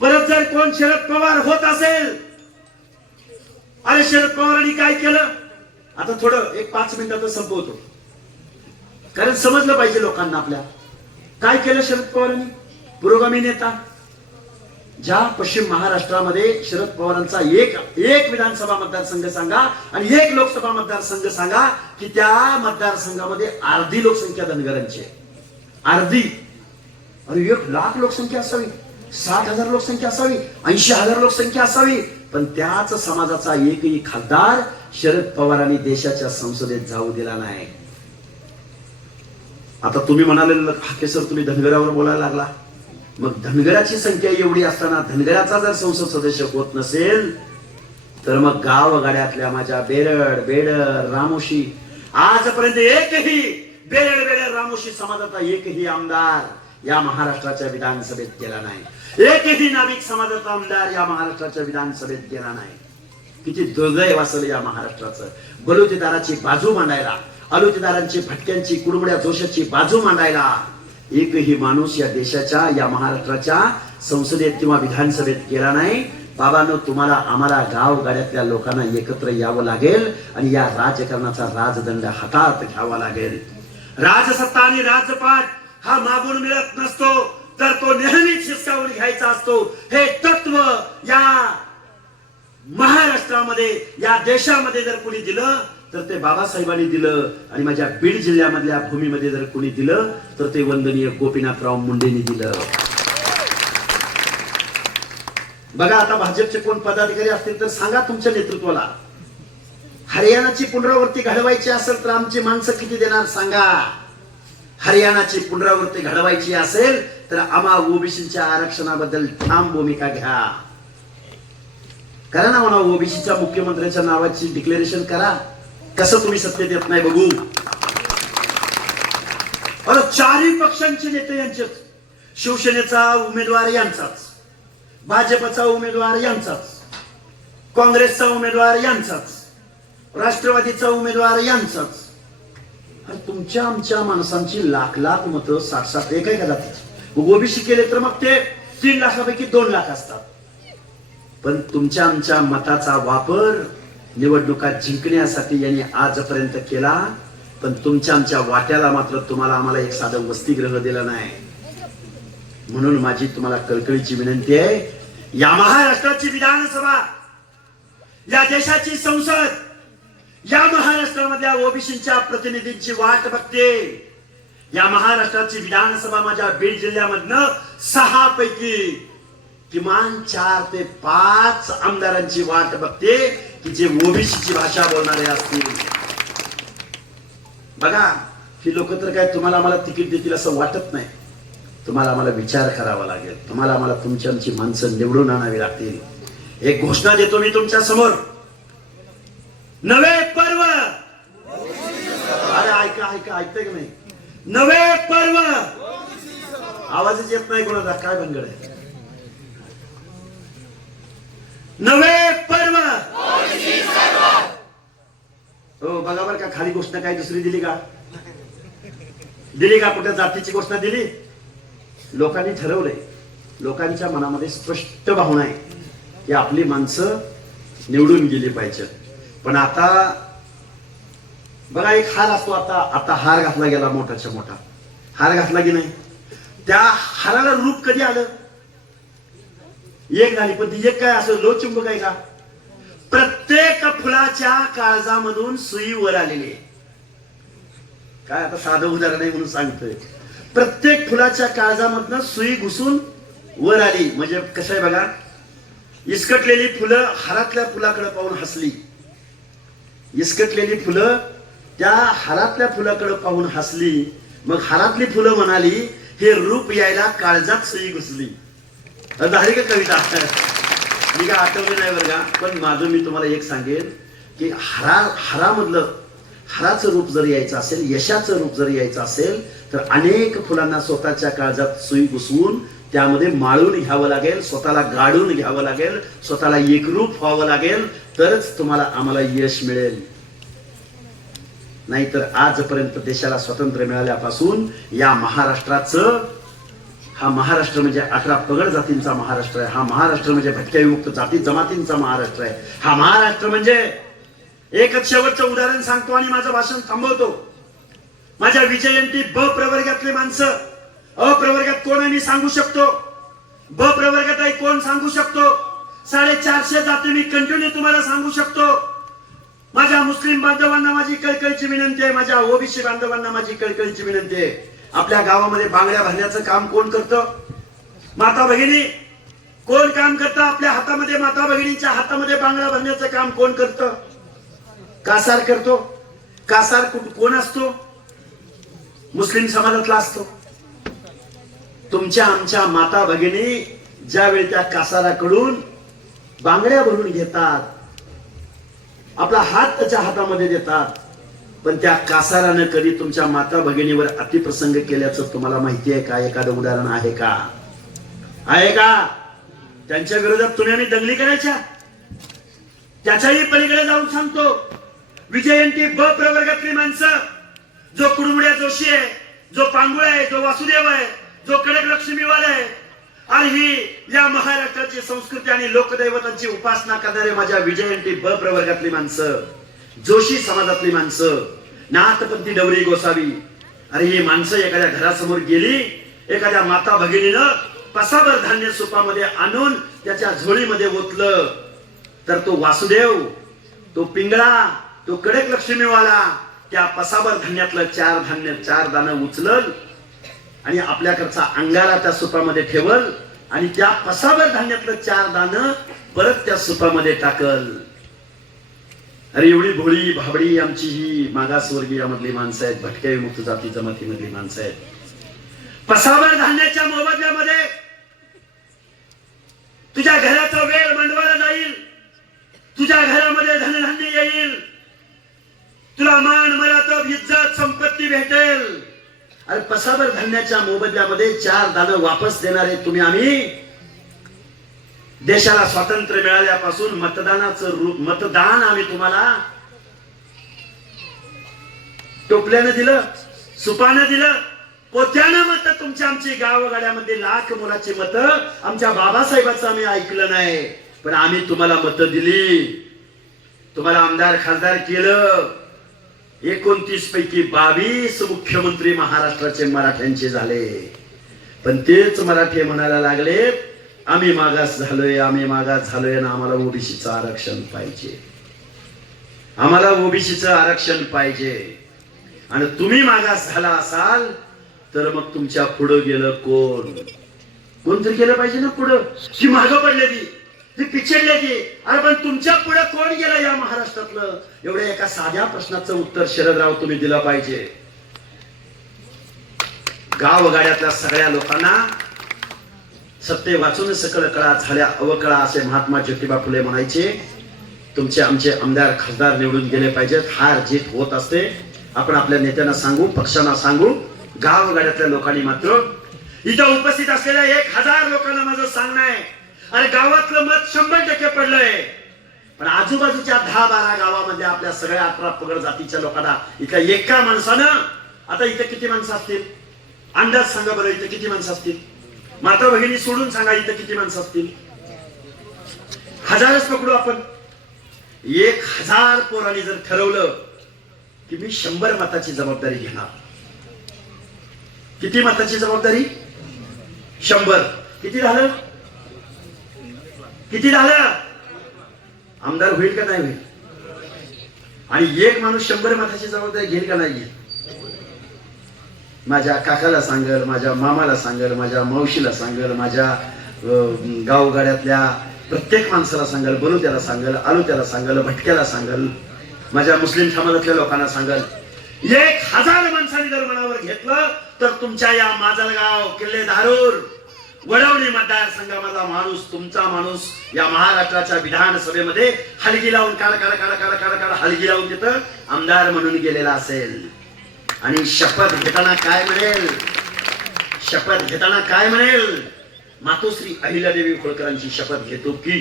परत जर कोण शरद पवार होत असेल, अरे शरद पवारांनी काय केलं? आता थोडं 1-5 मिनिटात संपवतो कारण समजलं पाहिजे लोकांना आपल्या. काय केलं शरद पवारांनी? पुरोगामी नेता. ज्या पश्चिम महाराष्ट्रामध्ये शरद पवारांचा एक विधानसभा मतदारसंघ सांगा आणि 1 लोकसभा मतदारसंघ सांगा की त्या मतदारसंघामध्ये अर्धी लोकसंख्या धनगरांची, अर्धी. अरे 1 लाख लोकसंख्या असावी, 60,000 लोकसंख्या असावी, 80,000 लोकसंख्या असावी, पण त्याच समाजाचा एकही खासदार शरद पवारांनी देशाच्या संसदेत जाऊ दिला नाही. आता तुम्ही म्हणाले हाके सर तुम्ही धनगरावर बोलायला लागला. मग धनगराची संख्या एवढी असताना धनगराचा जर संसद सदस्य होत नसेल तर मग गावगाड्यातल्या माझ्या बेरड, बेडर, रामोशी आजपर्यंत एकही बेरड बेरड रामोशी समाजाचा एकही आमदार या महाराष्ट्राच्या विधानसभेत गेला नाही. एकही नाभिक समाजाचा आमदार या महाराष्ट्राच्या विधानसभेत गेला नाही. किती दुर्दैव असेल या महाराष्ट्राचं. बलुतेदाराची बाजू मांडायला, आलुतेदारांची, भटक्यांची, कुडमुड्या जोशाची बाजू मांडायला एकही माणूस या देशाच्या, या महाराष्ट्राच्या संसदेत किंवा विधानसभेत गेला नाही. बाबांनो, तुम्हाला आम्हाला गावगाड्यातल्या लोकांना एकत्र यावं लागेल आणि या राजकारणाचा राजदंड हातात घ्यावा लागेल. राजसत्ता आणि राजपाट हा मागून मिळत नसतो, तर तो नेहमीच हिसकावून घ्यायचा असतो. हे तत्व या महाराष्ट्रामध्ये, या देशामध्ये जर कोणी दिलं तर ते बाबासाहेबांनी दिलं, आणि माझ्या बीड जिल्ह्यामधल्या भूमीमध्ये जर कोणी दिलं तर ते वंदनीय गोपीनाथराव मुंडेंनी दिलं. बघा, आता भाजपचे कोण पदाधिकारी असतील तर सांगा तुमच्या नेतृत्वाला, हरियाणाची पुनरावृत्ती घडवायची असेल तर आमची माणसं किती देणार सांगा. हरियाणाची पुनरावृत्ती घडवायची असेल तर आम्हा ओबीसीच्या आरक्षणाबद्दल ठाम भूमिका घ्या. करा ना म्हणा, ओबीसीच्या मुख्यमंत्र्यांच्या नावाची डिक्लेरेशन करा. कसं तुम्ही सत्तेत येत नाही बघू. चारही पक्षांचे नेते यांचेच, शिवसेनेचा उमेदवार यांचाच, भाजपचा उमेदवार यांचाच, काँग्रेसचा उमेदवार यांचाच, राष्ट्रवादीचा उमेदवार यांचाच. तुमच्या आमच्या माणसांची लाख लाख मतं, 60-60 एक आहे का जातीची. ओबीसी केले तर मग ते 3 लाखापैकी 2 लाख असतात. पण तुमच्या आमच्या मताचा वापर निवडणुका जिंकण्यासाठी यांनी आजपर्यंत केला, पण तुमच्या आमच्या वाट्याला मात्र तुम्हाला आम्हाला एक साधं वसतिगृह दिलं नाही. म्हणून माझी तुम्हाला कळकळीची विनंती आहे, या महाराष्ट्राची विधानसभा, या देशाची संसद, या महाराष्ट्रामधल्या ओबीसीच्या प्रतिनिधींची वाट बघते. या महाराष्ट्राची विधानसभा माझ्या बीड जिल्ह्यामधनं 6 पैकी किमान 4 ते 5 आमदारांची वाट बघते की जे ओबीसीची भाषा बोलणारे असतील. बघा, ही लोक तर काय तुम्हाला आम्हाला तिकीट देतील असं वाटत नाही. तुम्हाला आम्हाला विचार करावा लागेल. तुम्हाला आम्हाला तुमची आमची माणसं निवडून आणावी लागतील. एक घोषणा देतो मी तुमच्या समोर, नवे पर्व. अरे ऐका ऐका, ऐकतंय की नाही? नवे पर्व. आवाजच येत नाही कोणाचा, काय भानगड आहे? नवे पर्व. हो बघा बरं का, खाली घोषणा काय दुसरी दिली का? दिली का? कुठे जातीची घोषणा दिली? लोकांनी ठरवलंय, लोकांच्या मनामध्ये स्पष्ट भावना आहे की आपली माणसं निवडून गेली पाहिजे. पण आता बघा, एक हार असतो. आता हार घातला गेला, मोठाच्या मोठा हार घातला की नाही, त्या हाराला रूप कधी आलं? एक झाली, पण ती एक काय असं लोहचुंबक आहे का? प्रत्येक फुलाच्या काळजामधून सुई वर आलेली आहे. काय आता साधं उदाहरण आहे म्हणून सांगतोय. प्रत्येक फुलाच्या काळजामधनं सुई घुसून वर आली. म्हणजे कसं आहे बघा, इसकटलेली फुलं हारातल्या फुलाकडे पाहून हसली. इसकटलेली फुलं त्या हारातल्या फुलाकडे पाहून हसली. मग हारातली फुलं म्हणाली, हे रूप यायला काळजात सुई घुसली. झाली का कविता? मी काय आठवले नाही बरं का. पण माझं मी तुम्हाला एक सांगेन की हारामधलं, हाराचं रूप जर यायचं असेल, यशाचं रूप जर यायचं असेल, तर अनेक फुलांना स्वतःच्या काळजात सुई घुसवून त्यामध्ये माळून घ्यावं लागेल, स्वतःला गाडून घ्यावं लागेल, स्वतःला एकरूप व्हावं लागेल, तरच तुम्हाला आम्हाला यश मिळेल. नाहीतर आजपर्यंत देशाला स्वातंत्र्य मिळाल्यापासून या महाराष्ट्राचं, हा महाराष्ट्र म्हणजे 18 पगड जातींचा महाराष्ट्र आहे. हा महाराष्ट्र म्हणजे भटक्या विमुक्त जाती जमातींचा महाराष्ट्र आहे. हा महाराष्ट्र म्हणजे, एकच शेवटचं उदाहरण सांगतो आणि माझं भाषण थांबवतो. माझ्या विजयंती ब प्रवर्गातले माणसं, अ प्रवर्गात कोण आहे मी सांगू शकतो, ब प्रवर्गात आहे कोण सांगू शकतो, 450 जाती मी कंटिन्यू तुम्हाला सांगू शकतो. माझ्या मुस्लिम बांधवांना माझी कळकळीची विनंती आहे, माझ्या ओबीसी बांधवांना माझी कळकळीची विनंती आहे. आपल्या गावामध्ये बांगड्या भरण्याचं काम कोण करतं? माता भगिनी कोण काम करतं? आपल्या हातामध्ये, माता भगिनीच्या हातामध्ये बांगड्या भरण्याचं काम कोण करतं? कासार करतो. कासार कोण असतो? मुस्लिम समाजातला असतो. तुमच्या आमच्या माता भगिनी ज्यावेळी त्या कासाराकडून बांगड्या भरून घेतात, आपला हात त्याच्या हातामध्ये देतात, पण त्या कासारानं कधी तुमच्या माता भगिनीवर अतिप्रसंग केल्याचं तुम्हाला माहिती आहे का? एखादं उदाहरण आहे का? आहे का? त्यांच्या विरोधात तुम्ही आम्ही दंगली करायच्या? त्याच्याही पलीकडे जाऊन सांगतो, विजयंती ब प्रवर्गातली माणसं, जो कुडमुड्या जोशी आहे, जो पांगुळ आहे, जो वासुदेव आहे, जो कडक लक्ष्मीवाला आहे, आणि ही या महाराष्ट्राची संस्कृती आणि लोकदैवतांची उपासना करणारे माझ्या विजयंती ब प्रवर्गातली माणसं, जोशी समाजातली माणसं, नाथपंथी डवरी गोसावी, अरे ही माणसं एखाद्या घरासमोर गेली, एखाद्या माता भगिनीनं पसाभर धान्य सुपामध्ये आणून त्याच्या झोळीमध्ये ओतलं, तर तो वासुदेव, तो पिंगळा, तो कडक लक्ष्मीवाला त्या पसाभर धान्यातलं चार दाणं उचलल आणि आपल्याकडचा अंगारा त्या सुपामध्ये ठेवल आणि त्या पसाभर धान्यातलं 4 दाणं परत त्या सुपामध्ये टाकल. अरे एवढी भोळी भाबडी आमची ही मागासवर्गीयामधली माणसं आहेत, भटक्या विमुक्त जाती जमातीमधली माणसं आहेत. पसाभर धान्याच्या मोबदल्यामध्ये तुझ्या घराचा वेळ मंडवाला जाईल, तुझ्या घरामध्ये धनधान्य येईल, तुला मान मरातब इज्जत संपत्ती भेटेल. अरे पसाभर धान्याच्या मोबदल्यामध्ये 4 दाणं वापस देणारे तुम्ही आम्ही. देशाला स्वातंत्र्य मिळाल्यापासून मतदान आम्ही तुम्हाला टोपल्यानं दिलं, सुपानं दिलं, पोत्यानं मत तुमच्या आमची गावगाड्यामध्ये लाख मुलाची मत आमच्या बाबासाहेबांचं आम्ही ऐकलं नाही, पण आम्ही तुम्हाला मत दिली, तुम्हाला आमदार खासदार केलं. 29 पैकी 22 मुख्यमंत्री महाराष्ट्राचे मराठ्यांचे झाले. पण तेच मराठी म्हणायला लागले आम्ही मागास झालोय, आम्ही मागास झालोय ना, आम्हाला ओबीसीचं आरक्षण पाहिजे, आम्हाला ओबीसीचं आरक्षण पाहिजे. आणि तुम्ही मागास झाला असाल तर मग तुमच्या पुढं गेलं कोण? कोणतरी गेलं पाहिजे ना पुढं. ती मागं पडलेली, ती पिछडलेली. अरे पण तुमच्या पुढे कोण गेलं या महाराष्ट्रातलं? एवढ्या एका साध्या प्रश्नाचं उत्तर शरदराव तुम्ही दिलं पाहिजे. गावगाड्यातल्या सगळ्या लोकांना सत्य वाचून सकळ कळा झाल्या अवकळा असे महात्मा ज्योतिबा फुले म्हणायचे. तुमचे आमचे आमदार खासदार निवडून गेले पाहिजेत. हार जीत होत असते, आपण आपल्या नेत्यांना सांगू, पक्षांना सांगू. गावगाड्यातल्या लोकांनी मात्र, इथं उपस्थित असलेल्या 1000 लोकांना माझं सांगणं आहे, अरे गावातलं मत 100% पडलंय, पण आजूबाजूच्या 10-12 गावामध्ये आपल्या सगळ्या 18 पगड जातीच्या लोकांना इथल्या एका माणसानं, आता इथे किती माणसं असतील अंदाज सांगा बरं, इथे किती माणसं असतील? माता भगिनी सोडून सांगा, इथे किती माणसं असतील? 1000च पकडू आपण. 1000 पोरांनी जर ठरवलं की मी 100 मताची जबाबदारी घेणार. किती मताची जबाबदारी? 100. किती झालं? किती झालं? आमदार होईल का नाही होईल? आणि एक माणूस 100 मताची जबाबदारी घेईल का नाही? माझ्या काकाला सांगल, माझ्या मामाला सांगल, माझ्या मावशीला सांगल, माझ्या गावगाड्यातल्या प्रत्येक माणसाला सांगल, बलुत्याला सांगल, आलुत्याला सांगल, भटक्याला सांगल, माझ्या मुस्लिम समाजातल्या लोकांना सांगल. 1000 माणसांनी जर मनावर घेतलं तर तुमच्या या माजलगाव, किल्ले धारूर, वडवणी मतदारसंघामधला माणूस, तुमचा माणूस या महाराष्ट्राच्या विधानसभेमध्ये हलगी लावून काढ हलगी लावून तिथं आमदार म्हणून गेलेला असेल. आणि शपथ घेताना काय म्हणेल? शपथ घेताना काय म्हणेल? मातोश्री अहिल्यादेवी होळकरांची शपथ घेतो की,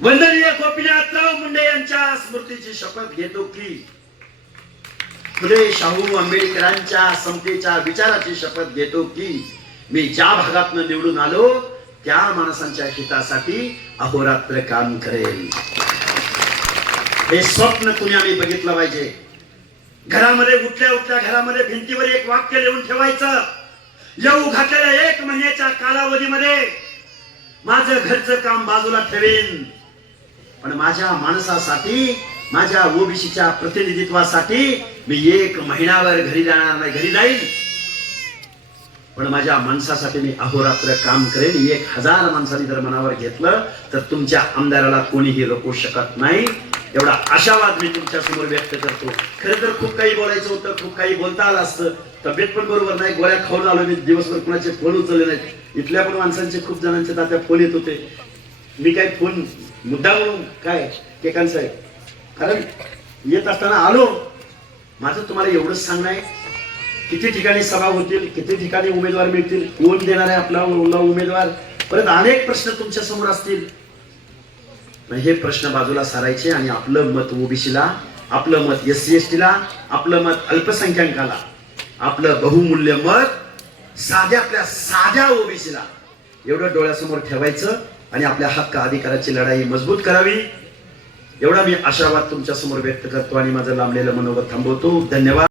वंदनीय गोपीनाथराव मुंडे यांच्या स्मृतीची शपथ घेतो की, फुले शाहू आंबेडकरांच्या समतेच्या विचाराची शपथ घेतो की, मी ज्या भागातनं निवडून आलो त्या माणसांच्या हितासाठी अहोरात्र काम करेल. हे स्वप्न तुम्ही आम्ही बघितलं पाहिजे. घरामध्ये उठल्या घरामध्ये भिंतीवर एक वाक्य लिहून ठेवायचं, येऊ घातलेल्या 1 महिन्याच्या कालावधीमध्ये माझं घरचं काम बाजूला ठेवेन, पण माझ्या माणसासाठी, माझ्या ओबीसीच्या प्रतिनिधित्वासाठी मी 1 महिनाभर घरी जाणार नाही. घरी जाईल पण माझ्या माणसासाठी मी अहोरात्र काम करेन. 1000 माणसांनी जर मनावर घेतलं तर तुमच्या आमदाराला कोणीही रोखू शकत नाही. एवढा आशावाद मी तुमच्या समोर व्यक्त करतो. खरं तर खूप काही बोलायचं होतं, खूप काही बोलता आलं असतं. तब्येत पण बरोबर नाही, गोळ्या खाऊन आलो मी, दिवसभर कुणाचे फोन उचलले नाहीत. इथल्या पण माणसांचे खूप जणांचे तात्या फोन येत होते. मी काय फोन मुद्दा म्हणून काय केकांचं आहे, कारण येत असताना आलो. माझं तुम्हाला एवढंच सांगणं आहे, किती ठिकाणी सभा होतील, किती ठिकाणी उमेदवार मिळतील, कोण देणार आहे आपला उमेदवार, परत अनेक प्रश्न तुमच्या समोर असतील. हे प्रश्न बाजूला सारायचे आणि आपलं मत ओबीसीला, आपलं मत SC ST ला, आपलं मत अल्पसंख्याकाला, आपलं बहुमूल्य मत साध्या ओबीसीला एवढं डोळ्यासमोर ठेवायचं आणि आपल्या हक्क अधिकाराची लढाई मजबूत करावी. एवढा मी आशावाद तुमच्या समोर व्यक्त करतो आणि माझं लांबलेलं मनोगत थांबवतो. धन्यवाद.